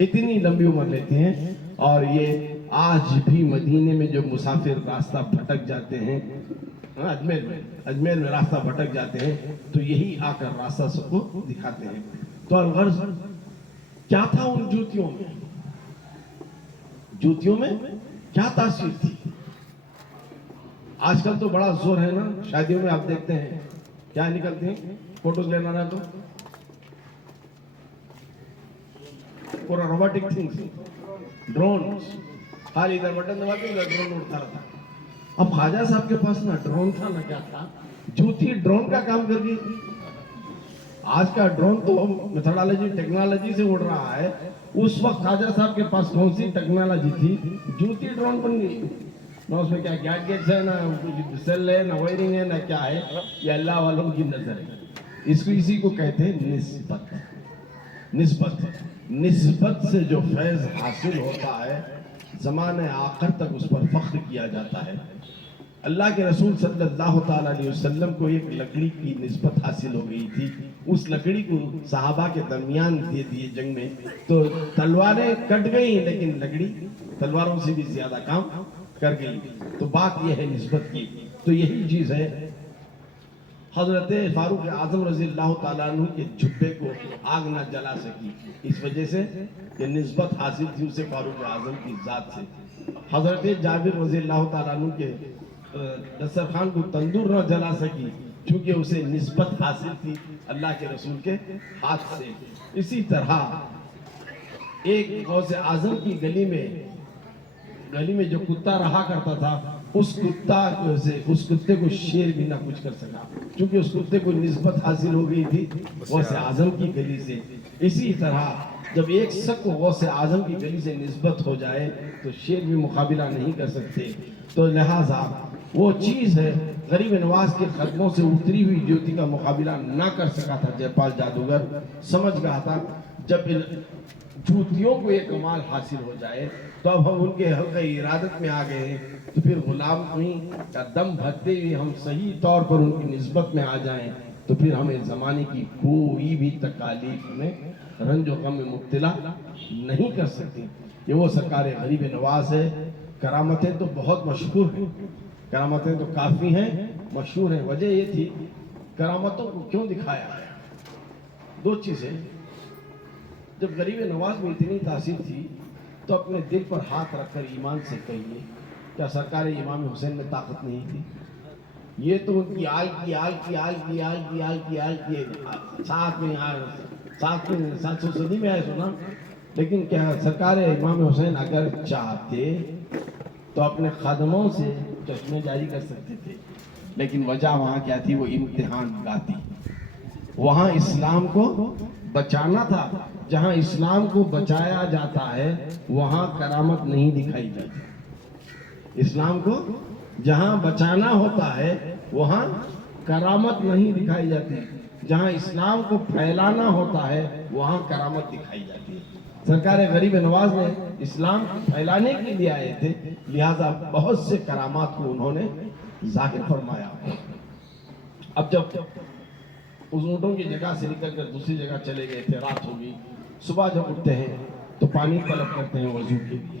اتنی لمبی عمر لیتے ہیں، اور یہ آج بھی مدینے میں جو مسافر راستہ بھٹک جاتے ہیں، اجمیر میں راستہ بھٹک جاتے ہیں، تو یہی آ کر راستہ سب کو دکھاتے ہیں۔ تو الغرض کیا تھا ان جوتیوں میں؟ جوتیوں میں کیا تاثیر تھی؟ آج کل تو بڑا زور ہے نا، شادیوں میں آپ دیکھتے ہیں کیا نکلتے ہیں، فوٹوز لینا نا تو پورا روبوٹک تھنگس، ڈرون، خالی ادھر بٹن دباتے ادھر ڈرون اڑتا رہتا۔ اب خواجہ صاحب کے پاس نہ ڈرون تھا نہ کیا تھا، جوتی ڈرون کا کام کر گئی۔ آج کا ڈرون تو میتھڈالوجی ٹیکنالوجی سے اڑ رہا ہے، اس وقت خواجہ صاحب کے پاس کون سی ٹیکنالوجی تھی؟ جوتی ڈرون بن گئی، نہ اس میں کیا گیجٹس ہے، نہ سیل ہے، نہ وائرنگ ہے، نہ کیا ہے، یہ اللہ والوں کی نظر ہے۔ اسی کو کہتے ہیں نسبت۔ نسبت سے جو فیض حاصل ہوتا ہے، زمانہ آخر تک اس پر فخر کیا جاتا ہے۔ اللہ کے رسول صلی اللہ تعالیٰ علیہ وسلم کو ایک لکڑی کی نسبت حاصل ہو گئی تھی، اس لکڑی کو صحابہ کے درمیان دے دیے جنگ میں، تو تلواریں کٹ گئی، لیکن لکڑی تلواروں سے بھی زیادہ کام کر گئی۔ تو بات یہ ہے نسبت کی، تو یہی چیز ہے۔ حضرت فاروق اعظم رضی اللہ تعالیٰ عنہ کے جبے کو آگ نہ جلا سکی، اس وجہ سے کہ نسبت حاصل تھی اسے فاروق اعظم کی ذات سے۔ حضرت جابر رضی اللہ تعالیٰ عنہ کے دسترخوان کو تندور نہ جلا سکی، چونکہ اسے نسبت حاصل تھی اللہ کے رسول کے ہاتھ سے۔ اسی طرح ایک غوث اعظم کی گلی میں جو کتا رہا کرتا تھا، اس کتے کو شیر بھی نہ کچھ کر سکا، کیونکہ اس کتے کو نسبت حاصل ہو گئی تھی غوث اعظم کی گلی سے۔ اسی طرح جب ایک شخص کو غوث اعظم کی گلی سے نسبت ہو جائے تو شیر بھی مقابلہ نہیں کر سکتے۔ تو لہٰذا وہ چیز ہے، غریب نواز کے قدموں سے اتری ہوئی جوتی کا مقابلہ نہ کر سکا تھا جے پال جادوگر، سمجھ گیا تھا جب جوتیوں کو ایک کمال حاصل ہو جائے تو اب ہم ان کے حلقہ ارادت میں آ گئے ہیں، تو پھر غلامی کا دم بھرتے ہوئے ہم صحیح طور پر ان کی نسبت میں آ جائیں تو پھر ہمیں زمانے کی کوئی بھی تکالیف میں رنج و غم میں مبتلا نہیں کر سکتی۔ یہ وہ سرکار غریب نواز ہے۔ کرامتیں تو بہت مشہور ہیں، کرامتیں تو کافی ہیں، مشہور ہیں۔ وجہ یہ تھی کرامتوں کو کیوں دکھایا ہے؟ دو چیزیں۔ جب غریب نواز میں اتنی تاثیر تھی تو اپنے دل پر ہاتھ رکھ کر ایمان سے کہیے، کیا سرکار امام حسین میں طاقت نہیں تھی؟ یہ تو ان کی آل کی سات سو صدی میں آئے سنا، لیکن کیا سرکار امام حسین اگر چاہتے تو اپنے قدموں سے چشمے جاری کر سکتے تھے، لیکن وجہ وہاں کیا تھی؟ وہ امتحان گاہ تھی۔ وہاں اسلام کو بچانا تھا۔ جہاں اسلام کو بچایا جاتا ہے وہاں کرامت نہیں دکھائی جاتی۔ اسلام کو جہاں بچانا ہوتا ہے وہاں کرامت نہیں دکھائی جاتی۔ جہاں اسلام کو پھیلانا ہوتا ہے وہاں کرامت دکھائی جاتی ہے۔ سرکار غریب نواز نے اسلام پھیلانے کے لیے آئے تھے، لہذا بہت سے کرامات کو انہوں نے ظاہر فرمایا۔ اب جب اس اونٹوں کی جگہ سے نکل کر دوسری جگہ چلے گئے تھے، رات ہو گئی، صبح جب اٹھتے ہیں تو پانی طلب کرتے ہیں وضو کے لیے۔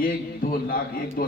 1-2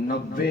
90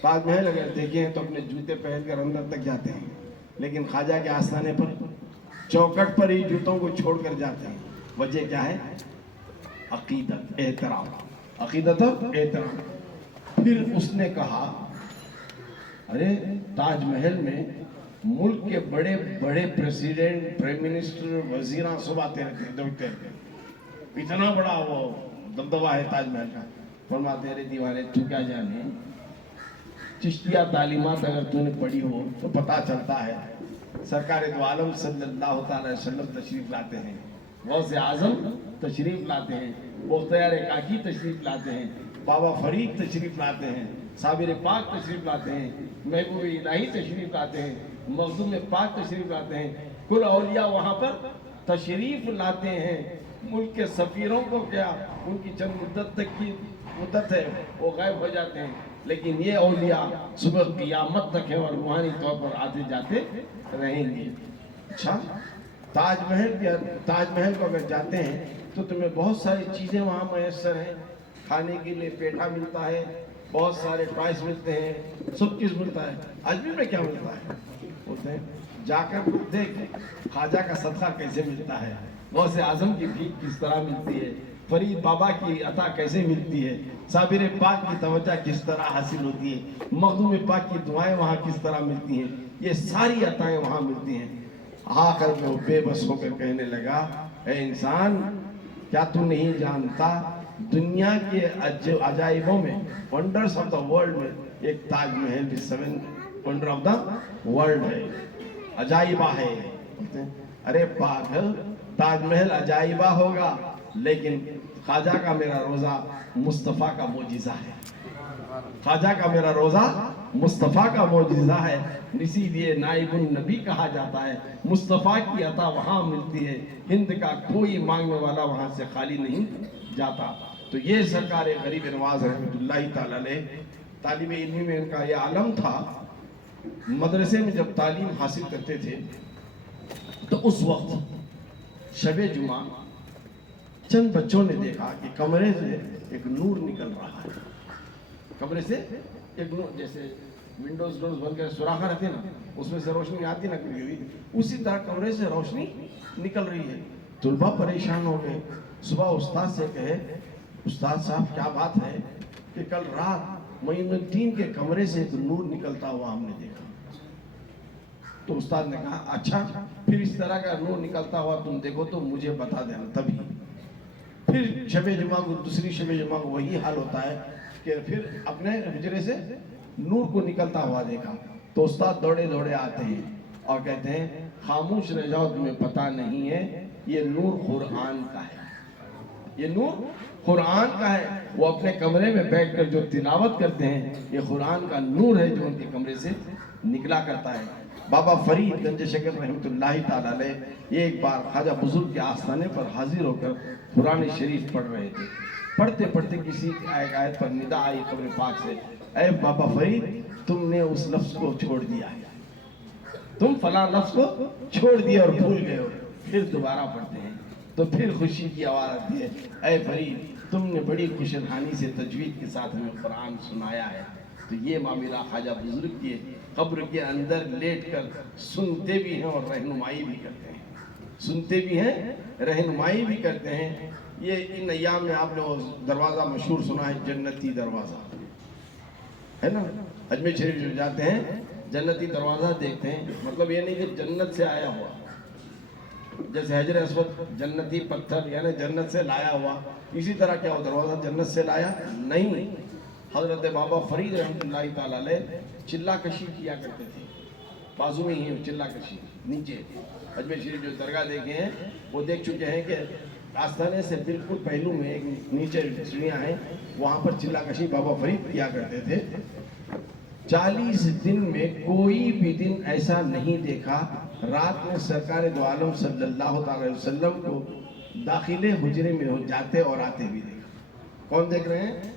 تاج محل اگر دیکھیں تو اپنے جوتے پہن کر اندر تک جاتے ہیں، لیکن خواجہ کے آستانے پر چوکٹ پر ہی جوتوں کو چھوڑ کر جاتے ہیں۔ وجہ کیا ہے؟ عقیدت، احترام، عقیدت اور احترام۔ پھر اس نے کہا ارے تاج محل میں ملک کے بڑے بڑے پریزیڈنٹ، پرائم منسٹر، وزیراں سب آتے رہتے ہیں، دوڑتے رہتے ہیں، اتنا بڑا وہ دبدبہ ہے تاج محل کا۔ فرماتے ارے دیوانے تو کیا جانے، چشتیہ تعلیمات اگر تو نے پڑھی ہو تو پتہ چلتا ہے سرکار دو عالم صلی اللہ تعالی وسلم تشریف لاتے ہیں، غوث اعظم تشریف لاتے ہیں، بختیار کاکی تشریف لاتے ہیں، بابا فرید تشریف لاتے ہیں، صابر پاک تشریف لاتے ہیں، محبوب الہی تشریف لاتے ہیں، مخدوم پاک تشریف لاتے ہیں، کل اولیاء وہاں پر تشریف لاتے ہیں۔ ملک کے سفیروں کو کیا ان کی چند مدت تک کی مدت ہے وہ غائب ہو جاتے ہیں، لیکن یہ اولیاء صبح قیامت تک ہیں اور روحانی طور پر آتے جاتے رہیں گے۔ اچھا، تاج محل کو اگر جاتے ہیں تو تمہیں بہت ساری چیزیں وہاں میسر ہیں، کھانے کے لیے پیٹھا ملتا ہے، بہت سارے ٹوائس ملتے ہیں، سب چیز ملتا ہے۔ اجمیر میں کیا ملتا ہے؟ بولتے ہیں جا کر دیکھ خواجہ کا صدقہ کیسے ملتا ہے، غوث اعظم کی بھیک کس طرح ملتی ہے، فرید بابا کی عطا کیسے ملتی ہے، صابر پاک کی توجہ کس طرح حاصل ہوتی ہے، مخدوم پاک کی دعائیں وہاں کس طرح ملتی ہیں، یہ ساری عطائیں وہاں ملتی ہیں۔ آخر میں وہ بے بس ہو کر کہنے لگا اے انسان، کیا تو نہیں جانتا دنیا کے عجائبوں میں، ونڈرز آف دا ورلڈ میں ایک تاج محل بھی 7 ونڈر آف دا ورلڈ ہے، عجائبہ ہے۔ ارے پاگل، تاج محل عجائبہ ہوگا لیکن خواجہ کا میرا روزہ مصطفیٰ کا معجزہ ہے، خواجہ کا میرا روزہ مصطفیٰ کا معجزہ ہے، اسی لیے نائب النبی کہا جاتا ہے۔ مصطفیٰ کی عطا وہاں ملتی ہے، ہند کا کوئی مانگنے والا وہاں سے خالی نہیں جاتا۔ تو یہ سرکار غریب نواز رحمۃ اللہ تعالی علیہ، طالب علمی میں ان کا یہ عالم تھا۔ مدرسے میں جب تعلیم حاصل کرتے تھے تو اس وقت شب جمعہ چند بچوں نے دیکھا کہ کمرے سے ایک نور نکل رہا ہے، کمرے سے ایک نور، جیسے ونڈوز ڈورز بن کر سوراخ رہتے نا، اس میں سے روشنی آتی نا کبھی کبھی، اسی طرح کمرے سے روشنی نکل رہی ہے۔ طلبہ پریشان ہو گئے، صبح استاد سے کہے استاد صاحب کیا بات ہے کہ کل رات معین الدین کے کمرے سے ایک نور نکلتا ہوا ہم نے دیکھا۔ تو استاد نے کہا اچھا، پھر اس طرح کا نور نکلتا ہوا تم دیکھو تو مجھے بتا دینا تبھی۔ پھر شب جمعہ کو، دوسری شب جمعہ کو وہی حال ہوتا ہے کہ پھر اپنے حجرے سے نور کو نکلتا ہوا دیکھا تو استاد دوڑے دوڑے آتے ہیں اور کہتے ہیں خاموش رہ جاؤ، تمہیں پتہ نہیں ہے یہ نور قرآن کا ہے، یہ نور قرآن کا ہے۔ وہ اپنے کمرے میں بیٹھ کر جو تلاوت کرتے ہیں یہ قرآن کا نور ہے جو ان کے کمرے سے نکلا کرتا ہے۔ بابا فرید گنج شکر رحمۃ اللہ تعالی علیہ یہ ایک بار خواجہ بزرگ کے آستانے پر حاضر ہو کر قرآن شریف پڑھ رہے تھے۔ پڑھتے پڑھتے کسی ایک آیت پر ندا آئی قبر پاک سے، اے بابا فرید تم نے اس لفظ کو چھوڑ دیا ہے، تم فلاں لفظ کو چھوڑ دیا اور بھول گئے ہو۔ پھر دوبارہ پڑھتے ہیں تو پھر خوشی کی آواز آتی ہے، اے فرید تم نے بڑی خوشحالی سے تجوید کے ساتھ ہمیں قرآن سنایا ہے۔ تو یہ معاملہ خواجہ بزرگ کی قبر کے اندر لیٹ کر سنتے بھی ہیں اور رہنمائی بھی کرتے ہیں، سنتے بھی ہیں رہنمائی بھی کرتے ہیں۔ یہ ان ایام میں آپ نے وہ دروازہ مشہور سنا ہے، جنتی دروازہ ہے نا، اجمیر شریف جو جاتے ہیں جنتی دروازہ دیکھتے ہیں، مطلب یہ نہیں کہ جنت سے آیا ہوا، جیسے حجر اسود جنتی پتھر یعنی جنت سے لایا ہوا، اسی طرح کیا وہ دروازہ جنت سے لایا نہیں۔ حضرت بابا فرید رحمۃ اللہ تعالی علیہ چلا کشی کیا کرتے تھے، بازو میں ہی چلا کشی نیچے، اجمیر شریف جو درگاہ دیکھے ہیں وہ دیکھ چکے ہیں کہ آستانے سے بالکل پہلو میں ایک نیچے سیڑھیاں ہیں، وہاں پر چلا کشی بابا فرید کیا کرتے تھے۔ 40 دن میں کوئی بھی دن ایسا نہیں دیکھا رات میں سرکار دو عالم صلی اللہ تعالی وسلم کو داخل حجرے میں جاتے اور آتے بھی دیکھا۔ کون دیکھ رہے ہیں؟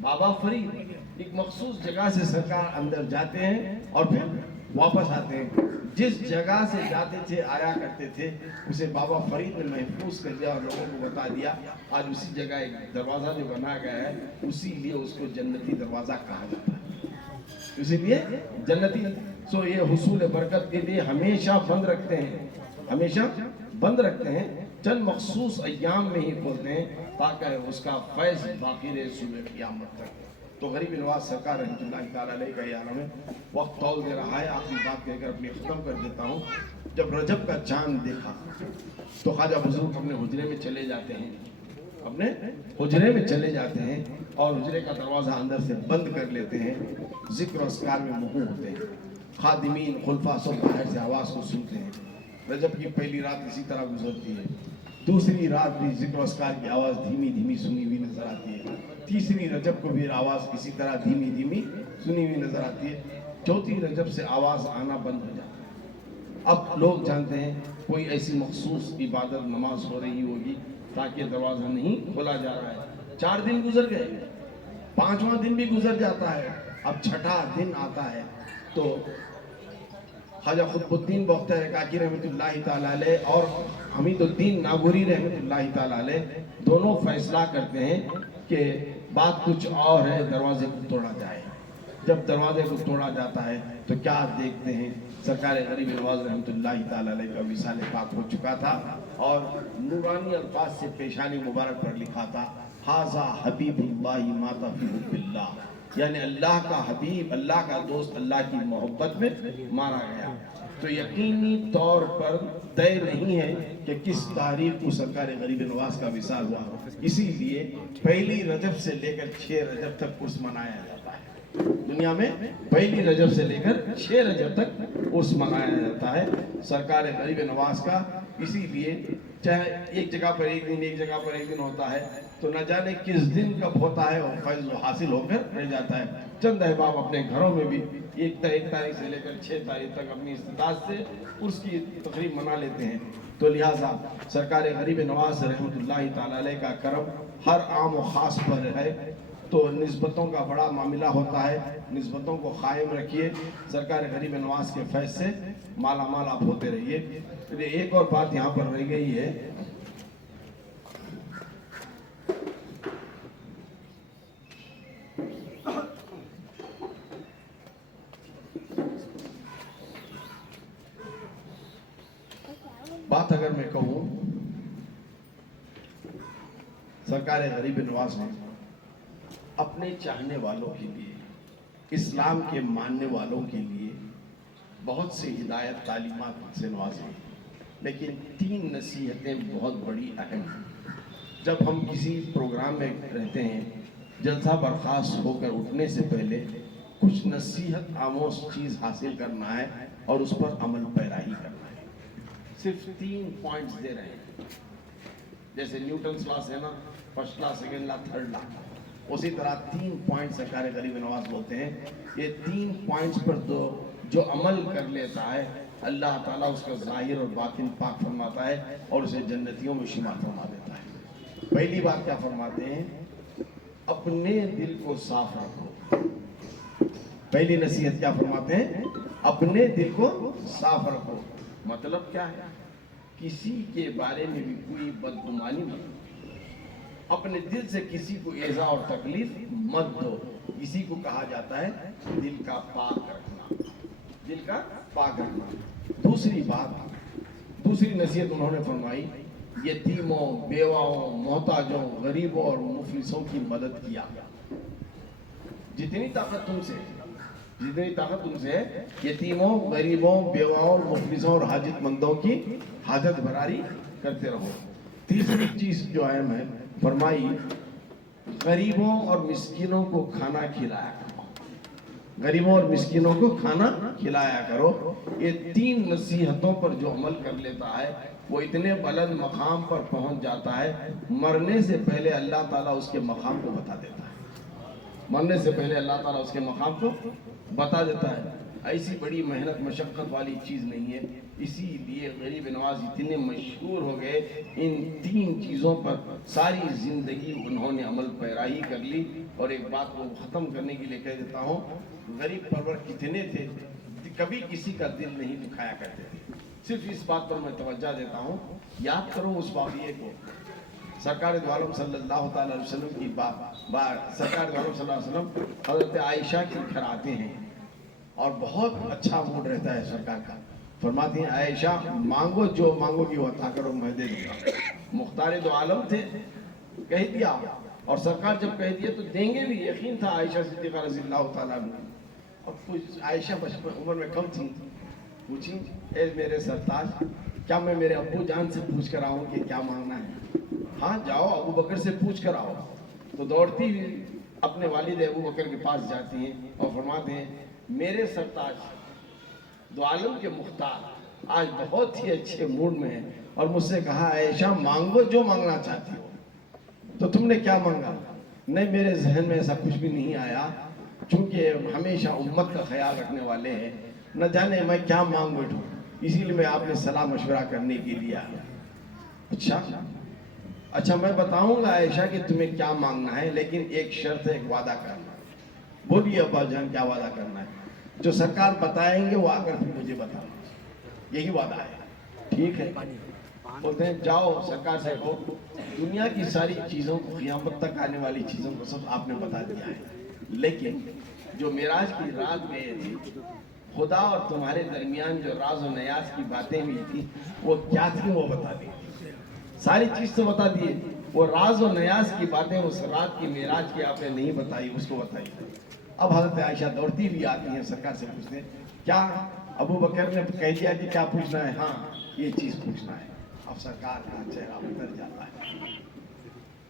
بابا فرید ایک مخصوص جگہ سے سرکار اندر جاتے ہیں اور پھر واپس آتے ہیں۔ جس جگہ سے جاتے تھے آیا کرتے تھے اسے بابا فرید نے محفوظ کر دیا اور لوگوں کو بتا دیا، آج اسی جگہ ایک دروازہ جو بنا گیا ہے اسی لیے اس کو جنتی دروازہ کہا جاتا ہے۔ اسی لیے جنتی سو یہ حصول برکت کے لیے ہمیشہ بند رکھتے ہیں، ہمیشہ بند رکھتے ہیں، چند مخصوص ایام میں ہی کھولتے ہیں تاکہ اس کا فیض باقی رہے صبح قیامت تک۔ تو غریب نواز سرکار رحمۃ اللہ تعالیٰ علیہ کا یہ عالم ہے، وقت طول دے رہا ہے، آخری بات کہہ کر اپنی ختم کر دیتا ہوں۔ جب رجب کا چاند دیکھا تو خواجہ بزرگ اپنے حجرے میں چلے جاتے ہیں، اپنے حجرے میں چلے جاتے ہیں اور حجرے کا دروازہ اندر سے بند کر لیتے ہیں، ذکر و اذکار میں مغروم ہوتے ہیں، خادمین خلفاء سب باہر سے آواز کو سنتے ہیں۔ رجب کی پہلی رات اسی طرح گزرتی ہے، دوسری رات بھی ذکر و اذکار کی آواز دھیمی دھیمی سنی ہوئی نظر آتی ہے، تیسری رجب کو بھی آواز اسی طرح دھیمی دھیمی سنی ہوئی نظر آتی ہے، چوتھی رجب سے آواز آنا بند ہو جاتا ہے۔ اب لوگ جانتے ہیں کوئی ایسی مخصوص عبادت نماز ہو رہی ہوگی تاکہ دروازہ نہیں کھولا جا رہا ہے۔ 4 دن گزر گئے، 5واں دن بھی گزر جاتا ہے، اب 6واں دن آتا ہے تو خواجہ قطب الدین بختیار کاکی رحمۃ اللہ تعالیٰ علیہ اور حمید الدین ناگوری رحمۃ اللہ تعالیٰ علیہ دونوں فیصلہ کرتے ہیں کہ بات کچھ اور ہے، دروازے کو توڑا جائے۔ جب دروازے کو توڑا جاتا ہے تو کیا دیکھتے ہیں، سرکار غریب نواز رحمۃ اللہ تعالیٰ علیہ کا وصال پاک ہو چکا تھا اور نورانی الفاظ سے پیشانی مبارک پر لکھا تھا ھذا حبیب اللہ مات فی حب اللہ، یعنی اللہ کا حبیب، اللہ کا دوست اللہ کی محبت میں مارا گیا۔ تو یقینی طور پر طے نہیں ہے کہ کس تاریخ کو سرکار غریب نواز کا وصال ہوا، اسی لیے پہلی رجب سے لے کر 6 رجب تک عرس منایا جاتا ہے۔ دنیا میں پہلی رجب سے لے کر 6 رجب تک عرس منایا جاتا ہے سرکار غریب نواز کا، اسی لیے چاہے ایک جگہ پر ایک دن، ایک جگہ پر ایک دن ہوتا ہے تو نہ جانے کس دن کب ہوتا ہے اور فیض حاصل ہو کر رہ جاتا ہے۔ چند احباب اپنے گھروں میں بھی 1 تاریخ سے لے کر 6 تاریخ تک اپنی استطاعت سے عرس کی تقریب منا لیتے ہیں۔ تو لہٰذا سرکار غریب نواز رحمۃ اللہ تعالیٰ علیہ کا کرم ہر عام و خاص پر ہے، تو نسبتوں کا بڑا معاملہ ہوتا ہے، نسبتوں کو قائم رکھیے، سرکار غریب نواز کے فیض سے مالا مال آپ ہوتے رہیے۔ ایک اور بات یہاں پر رہ گئی ہے، بات اگر میں کہوں سرکار غریب نواز نے اپنے چاہنے والوں کے لیے، اسلام کے ماننے والوں کے لیے بہت سی ہدایت تعلیمات سے نوازے، لیکن 3 نصیحتیں بہت بڑی اہم ہیں۔ جب ہم کسی پروگرام میں رہتے ہیں، جلسہ برخاست ہو کر اٹھنے سے پہلے کچھ نصیحت آموز چیز حاصل کرنا ہے اور اس پر عمل پیرا ہی کرنا ہے۔ صرف 3 پوائنٹس دے رہے ہیں، جیسے نیوٹنس لاس ہے نا، first law, second law, third law, اسی طرح 3 پوائنٹ سرکار غریب نواز بولتے ہیں۔ یہ 3 پوائنٹس پر جو عمل کر لیتا ہے اللہ تعالیٰ اس کا ظاہر اور باطن پاک فرماتا ہے اور اسے جنتیوں میں شمار فرما دیتا ہے۔ پہلی بات کیا فرماتے ہیں؟ اپنے دل کو صاف رکھو۔ پہلی نصیحت کیا فرماتے ہیں؟ اپنے دل کو صاف رکھو۔ مطلب کیا ہے؟ کسی کے بارے میں بھی کوئی بدگمانی مت، اپنے دل سے کسی کو ایذا اور تکلیف مت دو۔ اسی کو کہا جاتا ہے دل کا پاک رکھنا، دل کا پاک رکھنا۔ دوسری بات، دوسری نصیحت انہوں نے فرمائی، یتیموں، بیواؤں، محتاجوں، غریبوں اور مفلسوں کی مدد کیا۔ جتنی طاقت تم سے ہے، یتیموں، غریبوں، بیواؤں اور مفلسوں اور حاجت مندوں کی حاجت بھراری کرتے رہو۔ تیسری چیز جو اہم ہے، فرمائی غریبوں اور مسکینوں کو کھانا کھلایا کرو، غریبوں اور مسکینوں کو کھانا کھلایا کرو۔ یہ 3 نصیحتوں پر جو عمل کر لیتا ہے وہ اتنے بلند مقام پر پہنچ جاتا ہے، مرنے سے پہلے اللہ تعالیٰ اس کے مقام کو بتا دیتا ہے، مرنے سے پہلے اللہ تعالیٰ اس کے مقام کو بتا دیتا ہے۔ ایسی بڑی محنت مشقت والی چیز نہیں ہے، اسی لیے غریب نواز اتنے مشہور ہو گئے، ان 3 چیزوں پر ساری زندگی انہوں نے عمل پیرائی کر لی۔ اور ایک بات کو ختم کرنے کے لیے کہہ دیتا ہوں، غریب پرور کتنے تھے، کبھی کسی کا دل نہیں دکھایا کرتے تھے۔ صرف اس بات پر میں توجہ دیتا ہوں، یاد کرو اس واقعے کو، سرکار دو عالم صلی اللہ تعالی علیہ وسلم کی بات، سرکار دو عالم صلی اللہ علیہ وسلم حضرت عائشہ کے گھر آتے ہیں اور بہت اچھا موڈ رہتا ہے سرکار کا. فرماتی ہیں عائشہ مانگو جو مانگو گی وہ عطا کرو میں دے دوں گا. مختار دو عالم تھے, کہہ دیا, اور سرکار جب کہہ دیا تو دیں گے بھی, یقین تھا عائشہ صدیقہ رضی اللہ تعالیٰ عنہ. اور کچھ عائشہ بچپن عمر میں کم تھی, پوچھی اے میرے سرتاج کیا میں میرے ابو جان سے پوچھ کر آؤں کہ کیا مانگنا ہے؟ ہاں جاؤ ابو بکر سے پوچھ کر آؤ. تو دوڑتی ہوئی اپنے والد ابو بکر کے پاس جاتی ہیں اور فرماتے ہیں میرے سرتاج دو عالم کے مختار آج بہت ہی اچھے موڈ میں ہیں اور مجھ سے کہا عائشہ مانگو جو مانگنا چاہتی ہو. تو تم نے کیا مانگا؟ نہیں میرے ذہن میں ایسا کچھ بھی نہیں آیا, چونکہ ہمیشہ امت کا خیال رکھنے والے ہیں, نہ جانے میں کیا مانگ بیٹھوں, اسی لیے میں آپ نے صلاح مشورہ کرنے کے لیے آیا. اچھا میں بتاؤں گا عائشہ کہ تمہیں کیا مانگنا ہے, لیکن ایک شرط ہے, ایک وعدہ کرنا. بولیے ابا جان کیا وعدہ کرنا ہے؟ جو سرکار بتائیں گے وہ آ کر پھر مجھے بتانا, یہی وعدہ ہے. ٹھیک ہے, بولتے ہیں جاؤ سرکار سے کہو دنیا کی ساری چیزوں کو, قیامت تک آنے والی چیزوں کو سب آپ نے بتا دیا ہے, لیکن جو معراج کی رات میں تھی خدا اور تمہارے درمیان جو راز و نیاز کی باتیں ہوئی تھی وہ کیا تھی وہ بتا دی. ساری چیز تو بتا دیے, وہ راز و نیاز کی باتیں اس رات کی معراج کی آپ نے نہیں بتائی, اس کو بتائی. اب حضرت عائشہ دوڑتی ہوئی آتی ہیں سرکار سے پوچھتے ہیں کیا ابو بکر نے کہہ دیا کہ کیا پوچھنا ہے؟ ہاں یہ چیز پوچھنا ہے. اب سرکار کا چہرہ اتر جاتا ہے.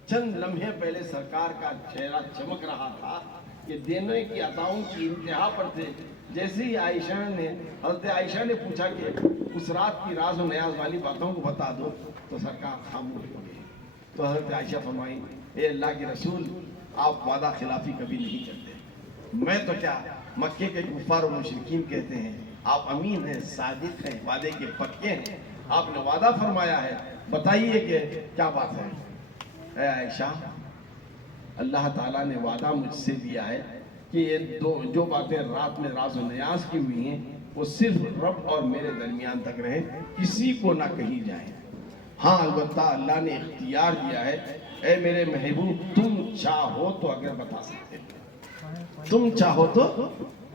چند لمحے پہلے سرکار کا چہرہ چمک رہا تھا کہ دینے کی عطاؤں کی انتہا پر تھے. جیسے ہی حضرت عائشہ نے پوچھا کہ اس رات کی راز و نیاز والی باتوں کو بتا دو, تو سرکار خاموش ہو گئے. تو حضرت عائشہ فرمائیں اے اللہ کے رسول آپ وعدہ خلافی کبھی نہیں کرتے. میں تو کیا, مکے کے کفار و مشرکین کہتے ہیں آپ امین ہیں, صادق ہیں, وعدے کے پکے ہیں. آپ نے وعدہ فرمایا ہے, بتائیے کہ کیا بات ہے. اے عائشہ اللہ تعالیٰ نے وعدہ مجھ سے دیا ہے کہ یہ جو باتیں رات میں راز و نیاز کی ہوئی ہیں وہ صرف رب اور میرے درمیان تک رہیں, کسی کو نہ کہی جائیں. ہاں البتہ اللہ نے اختیار دیا ہے, اے میرے محبوب تم چاہو تو اگر بتا سکتے ہو, تم چاہو تو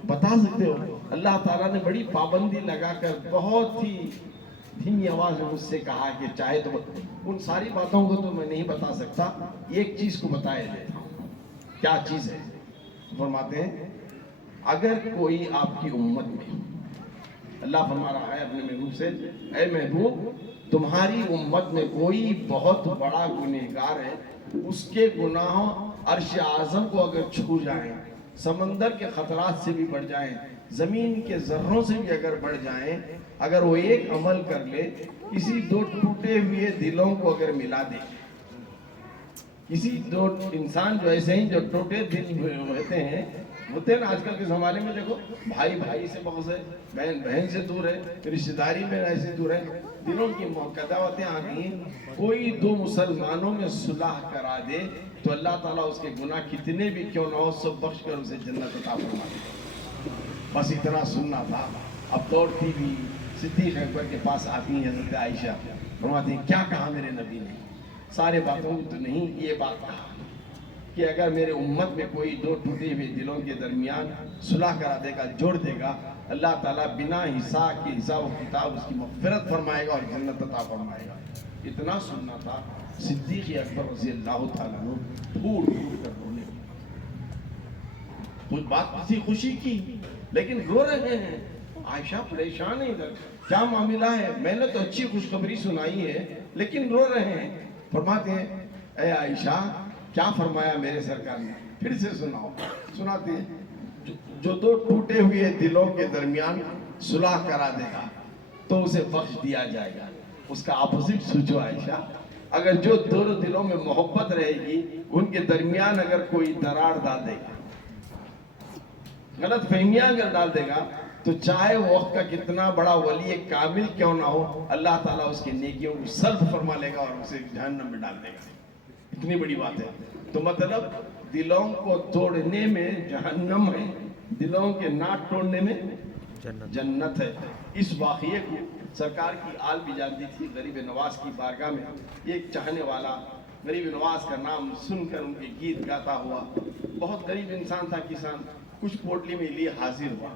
بتا سکتے ہو. اللہ تعالیٰ نے بڑی پابندی لگا کر بہت ہی دھیمی آواز میں مجھ سے کہا کہ چاہے تو ان ساری باتوں کو تو میں نہیں بتا سکتا, ایک چیز کو بتائے دیتا ہوں. کیا چیز ہے؟ فرماتے ہیں اگر کوئی آپ کی امت میں, اللہ فرما رہا ہے اپنے محبوب سے, اے محبوب تمہاری امت میں کوئی بہت بڑا گنہگار ہے, اس کے گناہوں عرش اعظم کو اگر چھو جائیں, سمندر کے خطرات سے بھی بڑھ جائیں, زمین کے ذروں سے بھی اگر بڑھ جائیں, اگر وہ ایک عمل کر لے, کسی دو ٹوٹے ہوئے دلوں کو اگر ملا دے, کسی دو انسان جو ایسے ہیں جو ٹوٹے دل ہوتے ہیں نا آج کل کے زمانے میں, دیکھو بھائی بھائی سے بغض ہے, بہن بہن سے دور ہے, رشتہ داری میں ایسے دور ہے, دلوں کی قداوتیں آ گئی ہیں. کوئی دو مسلمانوں میں صلح کرا دے تو اللہ تعالیٰ اس کے گناہ کتنے بھی کیوں نہ ہو سب بخش کر اسے جنت عطا فرما دے. بس اتنا سننا تھا. اب دوڑتی بھی صدیق اکبر کے پاس آتی ہیں حضرت عائشہ, فرماتی ہیں کیا کہا میرے نبی نے؟ سارے باتوں تو نہیں, یہ بات کہا کہ اگر میرے امت میں کوئی دو ٹوٹے ہوئے دلوں کے درمیان صلح کرا دے گا, جوڑ دے گا, اللہ تعالیٰ بنا حساب کے حساب و کتاب اس کی مغفرت فرمائے گا اور جنت عطا فرمائے گا. اتنا سننا تھا. صدیق اکبر رضی اللہ تعالیٰ عنہ پھوٹ پھوٹ کر رونے لگے. کچھ بات کسی خوشی کی لیکن رو رہے ہیں. عائشہ پریشان ہے, ادھر کیا معاملہ ہے؟ میں نے تو اچھی خوشخبری سنائی ہے لیکن رو رہے ہیں. فرماتے ہیں اے عائشہ کیا فرمایا میرے سرکار نے؟ پھر سے سناؤ. سناتے ہیں جو دو ٹوٹے ہوئے دلوں کے درمیان صلح کرا دے گا تو اسے بخش دیا جائے گا. اس کا اپوزٹ سوچو عائشہ, اگر جو دو دلوں میں محبت رہے گی ان کے درمیان اگر کوئی درار ڈال دے گا, غلط فہمیاں اگر ڈال دے گا, تو چاہے وہ وقت کا کتنا بڑا ولی کامل کیوں نہ ہو, اللہ تعالیٰ اس کی نیکیوں کو سلب فرما لے گا اور اسے جہنم میں ڈال دے گا. اتنی بڑی بات ہے. تو مطلب دلوں کو توڑنے میں جہنم ہے, دلوں کے نہ توڑنے میں جنت ہے. اس واقعے کو سرکار کی آل بھی جانتی تھی. غریب نواز کی بارگاہ میں ایک چاہنے والا غریب نواز کا نام سن کر ان کے گیت گاتا ہوا, بہت غریب انسان تھا, کسان, کچھ پوٹلی میں لیے حاضر ہوا.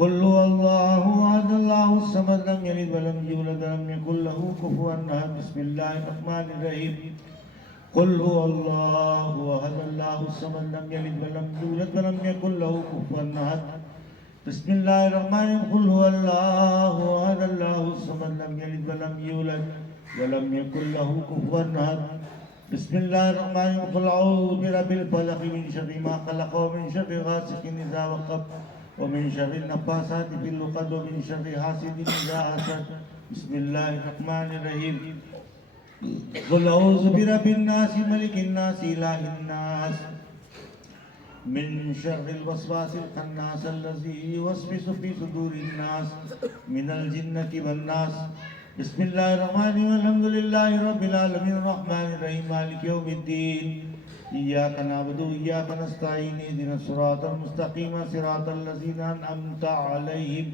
قل هو الله احد الله الصمد لم يلد ولم يولد ولم يكن له كفوا احد بسم الله الرحمن الرحيم قل هو الله احد الله الصمد لم يلد ولم يولد ولم يكن له كفوا احد بسم الله الرحمن الرحيم قل هو الله احد الله الصمد لم يلد ولم يولد ولم يكن له كفوا احد بسم الله الرحمن الرحيم قل اعوذ برب الفلق من شر ما خلق ومن شر غاسق اذا وقب ومن شر النفاثات في العقد ومن شر حاسد اذا حسد بسم الله الرحمن الرحيم قل اعوذ برب الناس ملك الناس اله الناس من شر الوسواس الخناس الذي يوسوس في صدور الناس من الجنة والناس بسم الله الرحمن الرحيم الحمد لله رب العالمين الرحمن الرحيم مالك يوم الدين إياك نعبد وإياك نستعين اهدنا الصراط المستقيم صراط الذين أنعمت عليهم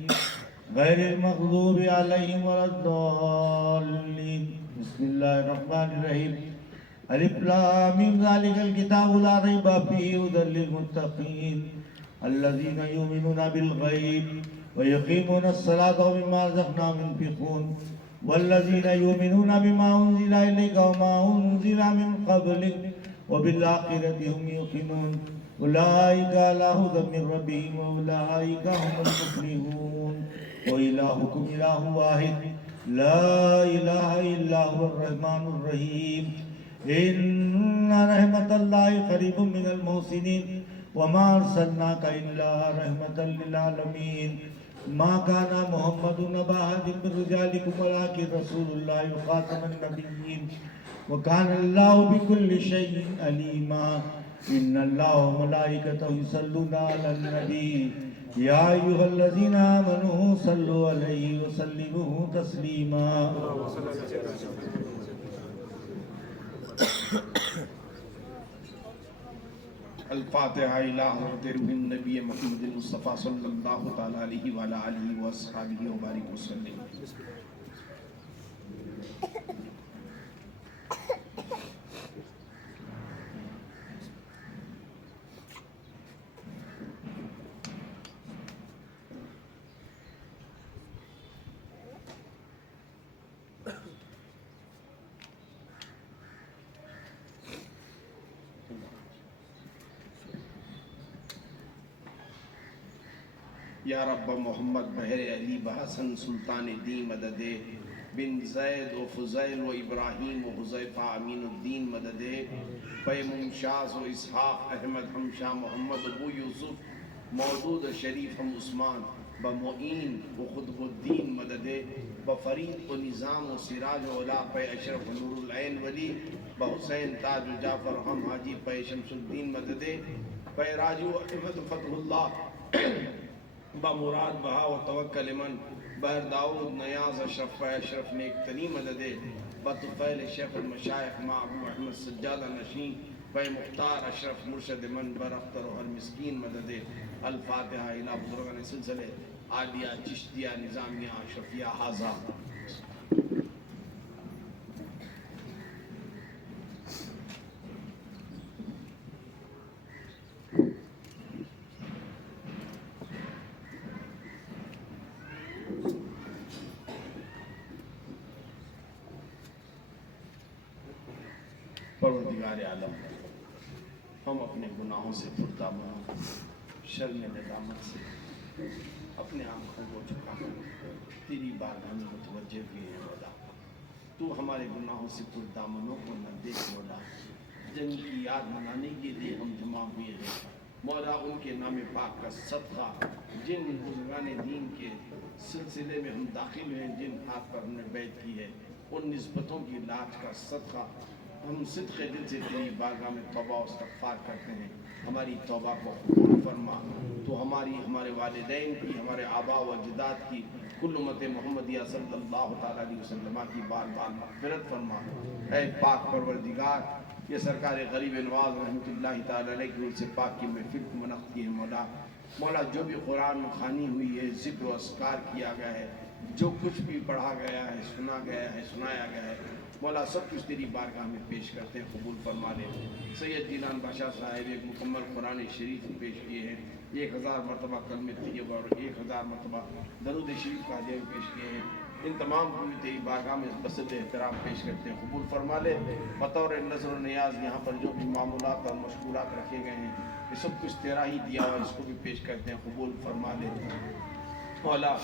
غير المغضوب عليهم ولا الضالين بسم الله الرحمن الرحيم الف لام میم ذلك الكتاب لا ريب فيه هدى للمتقين الذين يؤمنون بالغيب ويقيمون الصلاة ومما رزقناهم ينفقون والذين يؤمنون بما أنزل إليك وما أنزل من قبلك وبالآخرة هم يوقنون أولئك على هدى من ربهم وأولئك هم المفلحون وإلهكم إله واحد لا إله إلا هو الرحمن الرحيم إن رحمة الله قريب من المحسنين وما أرسلناك إلا رحمة للعالمين ما كان محمد نبا أحد من رجالكم ولكن رسول الله وخاتم النبيين وكان الله بكل شيء عليما إن الله وملائكته يصلون على النبي يا أيها الذين آمنوا صلوا عليه وسلموا تسليما الفاتحہ الى حضرت روح النبی محمد المصطفیٰ صلی اللہ تعالی علیہ وعلی آلہ وصحبہ وبارک وسلم. یا رب محمد بحر علی بحسن سلطان دین مدد بن زید و فضیل و ابراہیم و حذیفہ امین الدین مدد بے ممشاز و اسحاق احمد ہمشاہ محمد ابو یوسف مودود شریف ہم عثمان بمعین و خطب الدین مدد بفرید و نظام و سراج و علا پہ اشرف نور العین ولی بحسین تاج و جعفر ہم حاجی پہ شمس الدین مدد پہ راجو احمد فتح اللہ بمراد بہا و توکل من بہر داؤد نیاز اشرف اشرف نیک تنی مدد بطفیل شیخ المشایخ مع ابو احمد سجادہ نشین بے مختار اشرف مرشد من برختر و ہر مسکین مدد. الفاتحہ الہ بزرگان سلسلے عالیہ چشتیہ نظامیہ اشرفیہ حاضہ. پروردگار عالم ہم اپنے گناہوں سے پردامن شرم ندامت سے اپنے آنکھوں کو جھکا کر تیری بارگاہ میں متوجہ ہوئے ہیں مولا. تو ہمارے گناہوں سے پردامنوں کو نہ دیکھ مولا. جن کی یاد منانے کے لیے ہم جمع ہوئے ہیں مولا ان کے نام پاک کا صدقہ جن بزرگان دین کے سلسلے میں ہم داخل ہیں جن ہاتھ پر ہم نے بیعت کی ہے ان نسبتوں کی لاج کا صدقہ ہم صدق دل سے تیری بارگاہ میں توبہ و استغفار کرتے ہیں. ہماری توبہ کو قبول فرما. تو ہمارے والدین کی ہمارے آباء و اجداد کی کل امت محمدیہ صلی اللہ تعالیٰ علیہ وسلم کی بار بار مغفرت فرما. اے پاک پروردگار یہ سرکار غریب نواز رحمۃ اللہ تعالیٰ علیہ کی سے پاک کی محفل کو منعقد کی ہے مولا. مولا جو بھی قرآن میں خوانی ہوئی ہے، ذکر و اذکار کیا گیا ہے، جو کچھ بھی پڑھا گیا ہے، سنا گیا ہے، سنایا گیا ہے، مولا سب کچھ تیری بارگاہ میں پیش کرتے ہیں، قبول فرما لے۔ سید جیلان بادشاہ صاحب ایک مکمل قرآن شریف پیش کیے ہیں، 1000 مرتبہ کلمہ طیب اور 1000 مرتبہ درود شریف کا ہدیہ پیش کیے ہیں۔ ان تمام کو بھی تیری بارگاہ میں بسط احترام پیش کرتے ہیں، قبول فرما لے۔ بطور نظر و نیاز یہاں پر جو بھی معمولات اور مشکورات رکھے گئے ہیں، یہ سب کچھ تیرا ہی دیا ہوا، اس کو بھی پیش کرتے ہیں، قبول فرما لے۔ مولا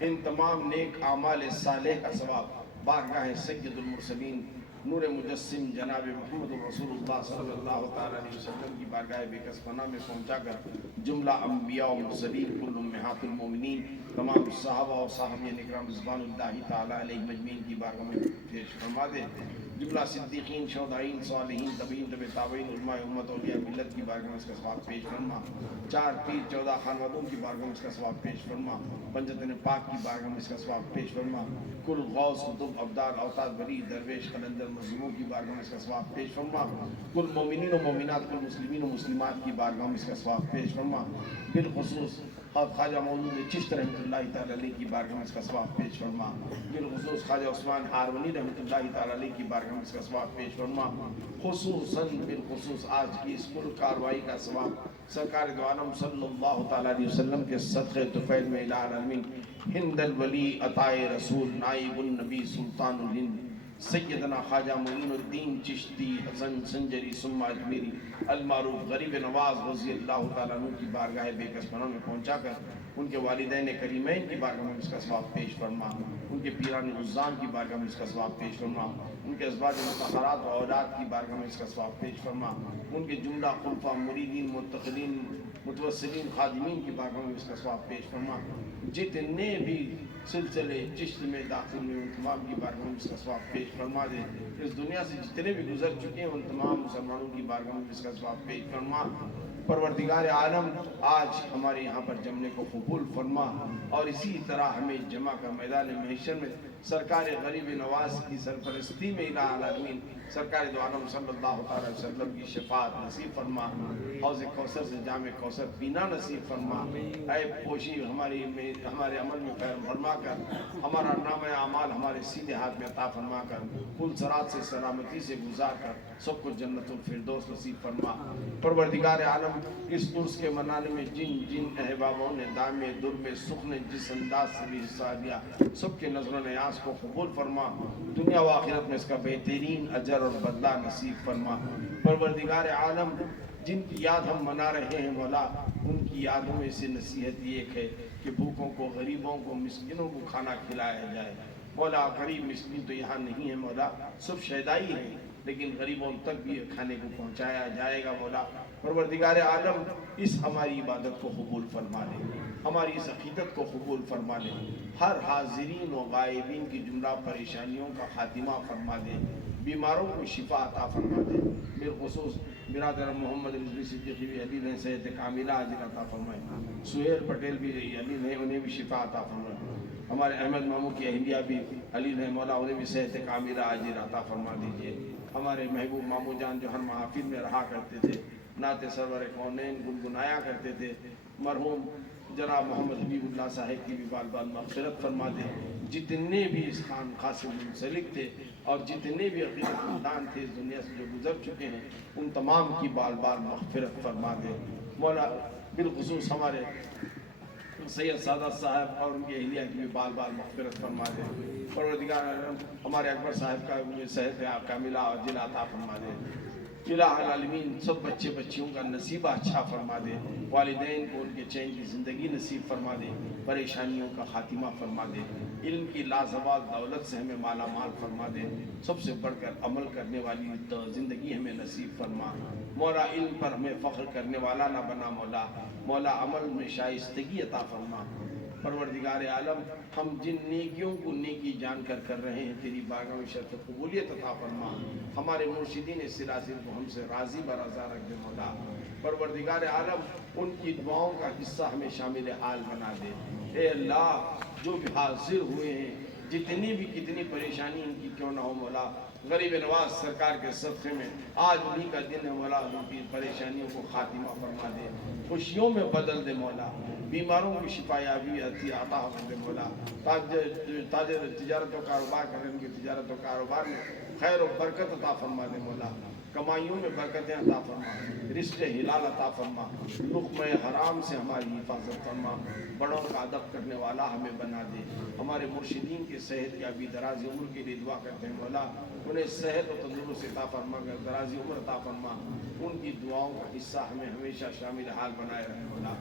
ان تمام نیک اعمال صالح کا ثواب بارگاہ سید المرسلین نور مجسم جناب محمد رسول اللہ صلی اللہ تعالیٰ علیہ وسلم کی بارگاہ بے کس پناہ میں پہنچا کر جملہ انبیاء و مرسلین کل امہات المومنین تمام صحابہ و صحابین اکرام رضوان اللہ تعالیٰ علیہ مجمعین کی بارگاہ میں پیش فرما دے۔ جملہ صدیقین، شہدائین، صالحین، تابعین، تبع تابعین، علماء امت، اولیاء ملت کی بارگاہ میں اس کا ثواب پیش فرما۔ 4 پیر 14 خانوادوں کی بارگاہ میں اس کا ثواب پیش فرما۔ پنجتن پاک کی بارگاہ میں اس کا ثواب پیش فرما۔ کل غوث، قطب، ابدال، اوتاد، ولی، درویش، قلندر، مظلوموں کی بارگاہ میں اس کا ثواب پیش فرما۔ کل مومنین و مومنات، کل مسلمین و مسلمات کی بارگاہ میں اس کا ثواب پیش فرما۔ بالخصوص خواجہ مولود چشت رحمۃ اللہ تعالیٰ علیہ کی بارگاہ میں اس کا ثواب پیش فرما۔ بالخصوص خواجہ عثمان ہارونی رحمۃ اللہ تعالیٰ علیہ کی بارگاہ میں اس کا ثواب پیش فرما۔ خصوصاً بالخصوص آج کی اس کل کاروائی کا ثواب سرکار دو عالم صلی اللہ تعالیٰ علیہ وسلم کے صدقے طفیل میں الہ العالمین ہند الولی عطائے رسول نائب النبی سلطان الہند سیدنا خواجہ معین الدین چشتی حسن سنجری ثم اجمیری المعروف غریب نواز رضی اللہ تعالیٰ عنہ کی بارگاہ بے کس پناہ میں پہنچا کر ان کے والدین کریمین کی بارگاہ میں اس کا ثواب پیش فرما، ان کے پیران عظام کی بارگاہ میں اس کا ثواب پیش فرما، ان کے ازواج مطہرات و اولاد کی بارگاہ میں اس کا ثواب پیش فرما، ان کے جملہ خلفاء مریدین متقلین متوسلین خادمین کی بارگاہ میں اس کا ثواب پیش فرما۔ جتنے بھی سلسلے چشت میں داخل ہوئے ان تمام کی بارگاہ میں اس کا ثواب پیش فرما دے۔ اس دنیا سے جتنے بھی گزر چکے ہیں ان تمام مسلمانوں کی بارگاہ میں اس کا ثواب پیش فرما۔ پروردگار عالم آج ہمارے یہاں پر جمنے کو قبول فرما اور اسی طرح ہمیں جمع کا میدان محشر میں سرکار غریب نواز کی سرپرستی میں الہ العالمین سرکار دو عالم صلی اللہ علیہ وسلم کی شفاعت نصیب فرما، حوض کوثر سے جام کوثر پینا نصیب فرما، عیب پوشی ہمارے عمل میں خیر فرما کر ہمارا نام اعمال ہمارے سیدھے ہاتھ میں عطا فرما کر پل صراط سے سلامتی سے گزار کر سب کو جنت الفردوس نصیب فرما۔ پروردگار عالم اس عرس کے منانے میں جن جن احبابوں نے دامے در میں سخن جس انداز سے بھی حصہ لیا سب کے نظر و نیاز کو قبول فرما، دنیا و آخرت میں اس کا بہترین اجر اور بدلہ نصیب فرما۔ پروردگار عالم جن کی یاد ہم منا رہے ہیں مولا ان کی یادوں میں سے نصیحت ایک ہے کہ بھوکوں کو، غریبوں کو، مسکینوں کو کھانا کھلایا جائے۔ مولا غریب مسکین تو یہاں نہیں ہے مولا، سب شہدائی ہیں لیکن غریبوں تک بھی کھانے کو پہنچایا جائے گا مولا۔ پروردگار عالم اس ہماری عبادت کو قبول فرما لے، ہماری اس عقیدت کو قبول فرما لے، ہر حاضرین و غائبین کی جملہ پریشانیوں کا خاتمہ فرما دے، بیماروں کو شفا عطا فرما دے۔ بالخصوص برادر محمد رضوی صدیقی بھی علی نے صحت کاملہ عاجل عطا فرمائے، سہیل پٹیل بھی علی نے انہیں بھی شفا عطا فرمائے، ہمارے احمد ماموں کی اہلیہ بھی علی نے مولا انہیں بھی صحت کاملہ عاجل عطا فرما دیجیے۔ ہمارے محبوب ماموں جان جو ہر محافل میں رہا کرتے تھے، نعت سرور کونین گنگنایا کرتے تھے، مرحوم جناب محمد حبیب اللہ صاحب کی بھی بال بال مغفرت فرما دے۔ جتنے بھی اس خانقاہ سے منسلک تھے اور جتنے بھی عقیدت مندان تھے اس دنیا سے جو گزر چکے ہیں ان تمام کی بال بال مغفرت فرما دے مولا۔ بالخصوص ہمارے سید سعادت صاحب اور ان کی اہلیہ کی بھی بال بال مغفرت فرما دے۔ پروردگار عالم ہمارے اکبر صاحب کا صحت کاملہ عاجلہ عطا فرما دے۔ الہ العالمین سب بچے بچیوں کا نصیبہ اچھا فرما دے، والدین کو ان کے چین کی زندگی نصیب فرما دے، پریشانیوں کا خاتمہ فرما دے، علم کی لازوال دولت سے ہمیں مالا مال فرما دے، سب سے بڑھ کر عمل کرنے والی زندگی ہمیں نصیب فرما مولا۔ علم پر ہمیں فخر کرنے والا نہ بنا مولا، مولا عمل میں شائستگی عطا فرما۔ پروردگار عالم ہم جن نیکیوں کو نیکی جان کر رہے ہیں تیری بارگاہ میں شرط قبولیت عطا فرما، ہمارے مرشدین سلاسل کو ہم سے راضی برضا رکھ دے مولا۔ پروردگار عالم ان کی دعاؤں کا حصہ ہمیں شامل حال بنا دے۔ اے اللہ جو بھی حاضر ہوئے ہیں جتنی بھی کتنی پریشانی ان کی کیوں نہ ہو مولا، غریب نواز سرکار کے صدقے میں آج انہی کا دن ہے مولا، ان کی پریشانیوں کو خاتمہ فرما دے، خوشیوں میں بدل دے مولا، بیماروں کی شفا یابی عطا فرما دے مولا، تاجر تجارت و کاروبار کریں ان کی تجارت و کاروبار میں خیر و برکت عطا فرما دے مولا، کمائیوں میں برکتیں عطا فرما، رزق حلال عطا فرما، لقمہ حرام سے ہماری حفاظت فرما، بڑوں کا ادب کرنے والا ہمیں بنا دے، ہمارے مرشدین کی صحت یابی دراز عمر کے لیے دعا کرتے ہیں مولا، انہیں صحت و تندرست عطا فرما کر دراز عمر عطا فرما، ان کی دعاؤں کا حصہ ہمیں ہمیشہ شامل حال بنائے رہے مولا۔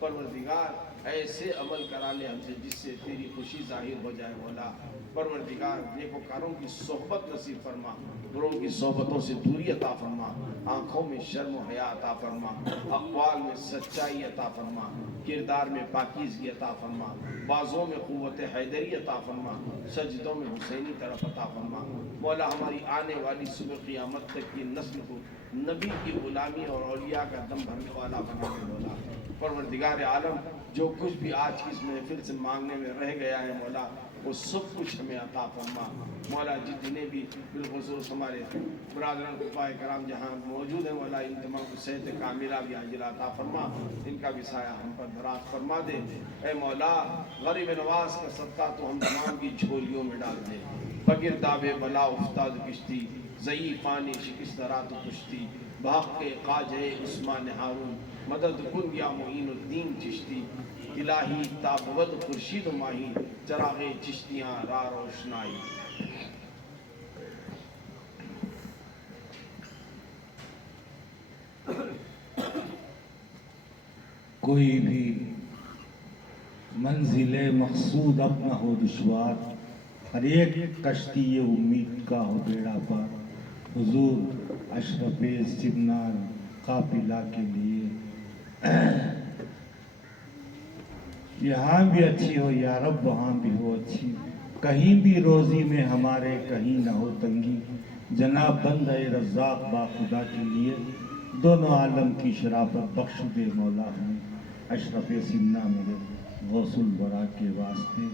پروردگار ایسے عمل کرا لے ہم سے جس سے تیری خوشی ظاہر ہو جائے مولا۔ پروردگار نیکوکاروں کی صحبت نصیب فرما، بروں کی صحبتوں سے دوری عطا فرما، آنکھوں میں شرم و حیا عطا فرما، اقوال میں سچائی عطا فرما، کردار میں پاکیزگی عطا فرما، بازوں میں قوت حیدری عطا فرما، سجدوں میں حسینی طرف عطا فرما۔ مولا ہماری آنے والی صبح قیامت تک کی نسل کو نبی کی غلامی اور اولیاء کا دم بھرنے والا بنا دے مولا۔ پروردگار عالم جو کچھ بھی آج کی اس محفل سے مانگنے میں رہ گیا ہے مولا، وہ سب کچھ ہمیں عطا فرما مولا۔ جتنے بھی بالخصوص ہمارے برادران فقہائے کرام جہاں موجود ہیں مولا، ان تمام کو صحت کاملہ بھی عاجلہ عطا فرما، ان کا بھی سایہ ہم پر دراز فرما دے۔ اے مولا غریب نواز کا صدقہ تو ہم تمام کی جھولیوں میں ڈال دے۔ بگرداب بلا افتاد کشتی، ضعیفان شکست رات و کشتی، بحق کے خواجہ عثمان ہارون، مدد کن یا معین الدین چشتی، الہی تابود خورشید و ماہی، چراغ چشتیاں را روشنائی۔ کوئی بھی منزل مقصود اپنا ہو دشوار، ہر ایک کشتی یہ امید کا ہو بیڑا پار، حضور اشرف سمنان قافلہ کے لیے یہاں بھی اچھی ہو یا رب وہاں بھی ہو اچھی، کہیں بھی روزی میں ہمارے کہیں نہ ہو تنگی، جناب بندہ رزاق با خدا کے لیے دونوں عالم کی شرافت بخش دے مولا ہمیں، اشرف سمنا میرے غوث الورا کے واسطے،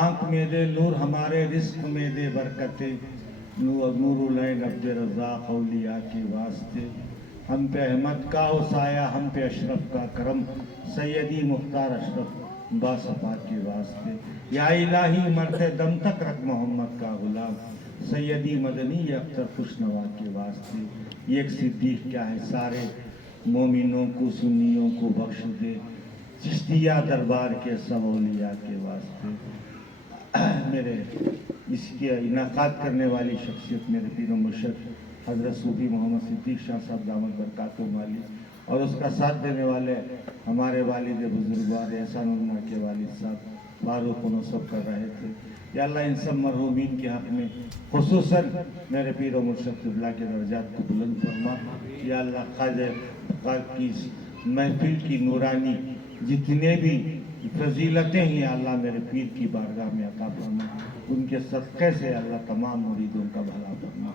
آنکھ میں دے نور ہمارے رزق میں دے برکتیں، نور العین عبد رزاق اولیاء کے واسطے، ہم پہ احمد کا سایہ، ہم پہ اشرف کا کرم، سیدی مختار اشرف باصفا کے واسطے، یا الہی مرتے دم تک رکھ محمد کا غلام، سیدی مدنی اختر خوشنوا کے واسطے، یہ ایک صدیق کیا ہے سارے مومنوں کو سنیوں کو بخش دے، چشتیہ دربار کے سب اولیاء کے واسطے۔ میرے اس کے انعقاد کرنے والی شخصیت میرے پیر و مرشد حضرت صوفی محمد صدیق شاہ صاحب دامت برکاتہ عالی، اور اس کا ساتھ دینے والے ہمارے والد بزرگوار احسان اللہ کے والد صاحب فاروق نصب کر رہے تھے۔ یا اللہ ان سب مرحومین کے حق میں خصوصاً میرے پیر و مرشد قبلہ کے درجات کو بلند فرما۔ یا اللہ خواجہ کی محفل کی نورانی جتنے بھی فضیلتیں ہیں اللہ میرے پیر کی بارگاہ میں عطا فرما، ان کے صدقے سے اللہ تمام مریدوں کا بھلا فرما۔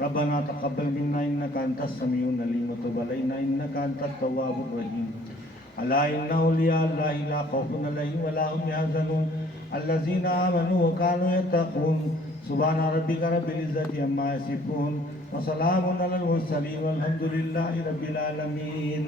ربنا تقبل منا انك انت السميع العليم وتب علينا انك انت التواب الرحيم۔ الا ان اولیاء الله لا خوف عليهم ولا هم يحزنون الذين امنوا وكانوا يتقون۔ سبحان ربك رب العزة عما يصفون وسلام على المرسلين والحمد لله رب العالمين۔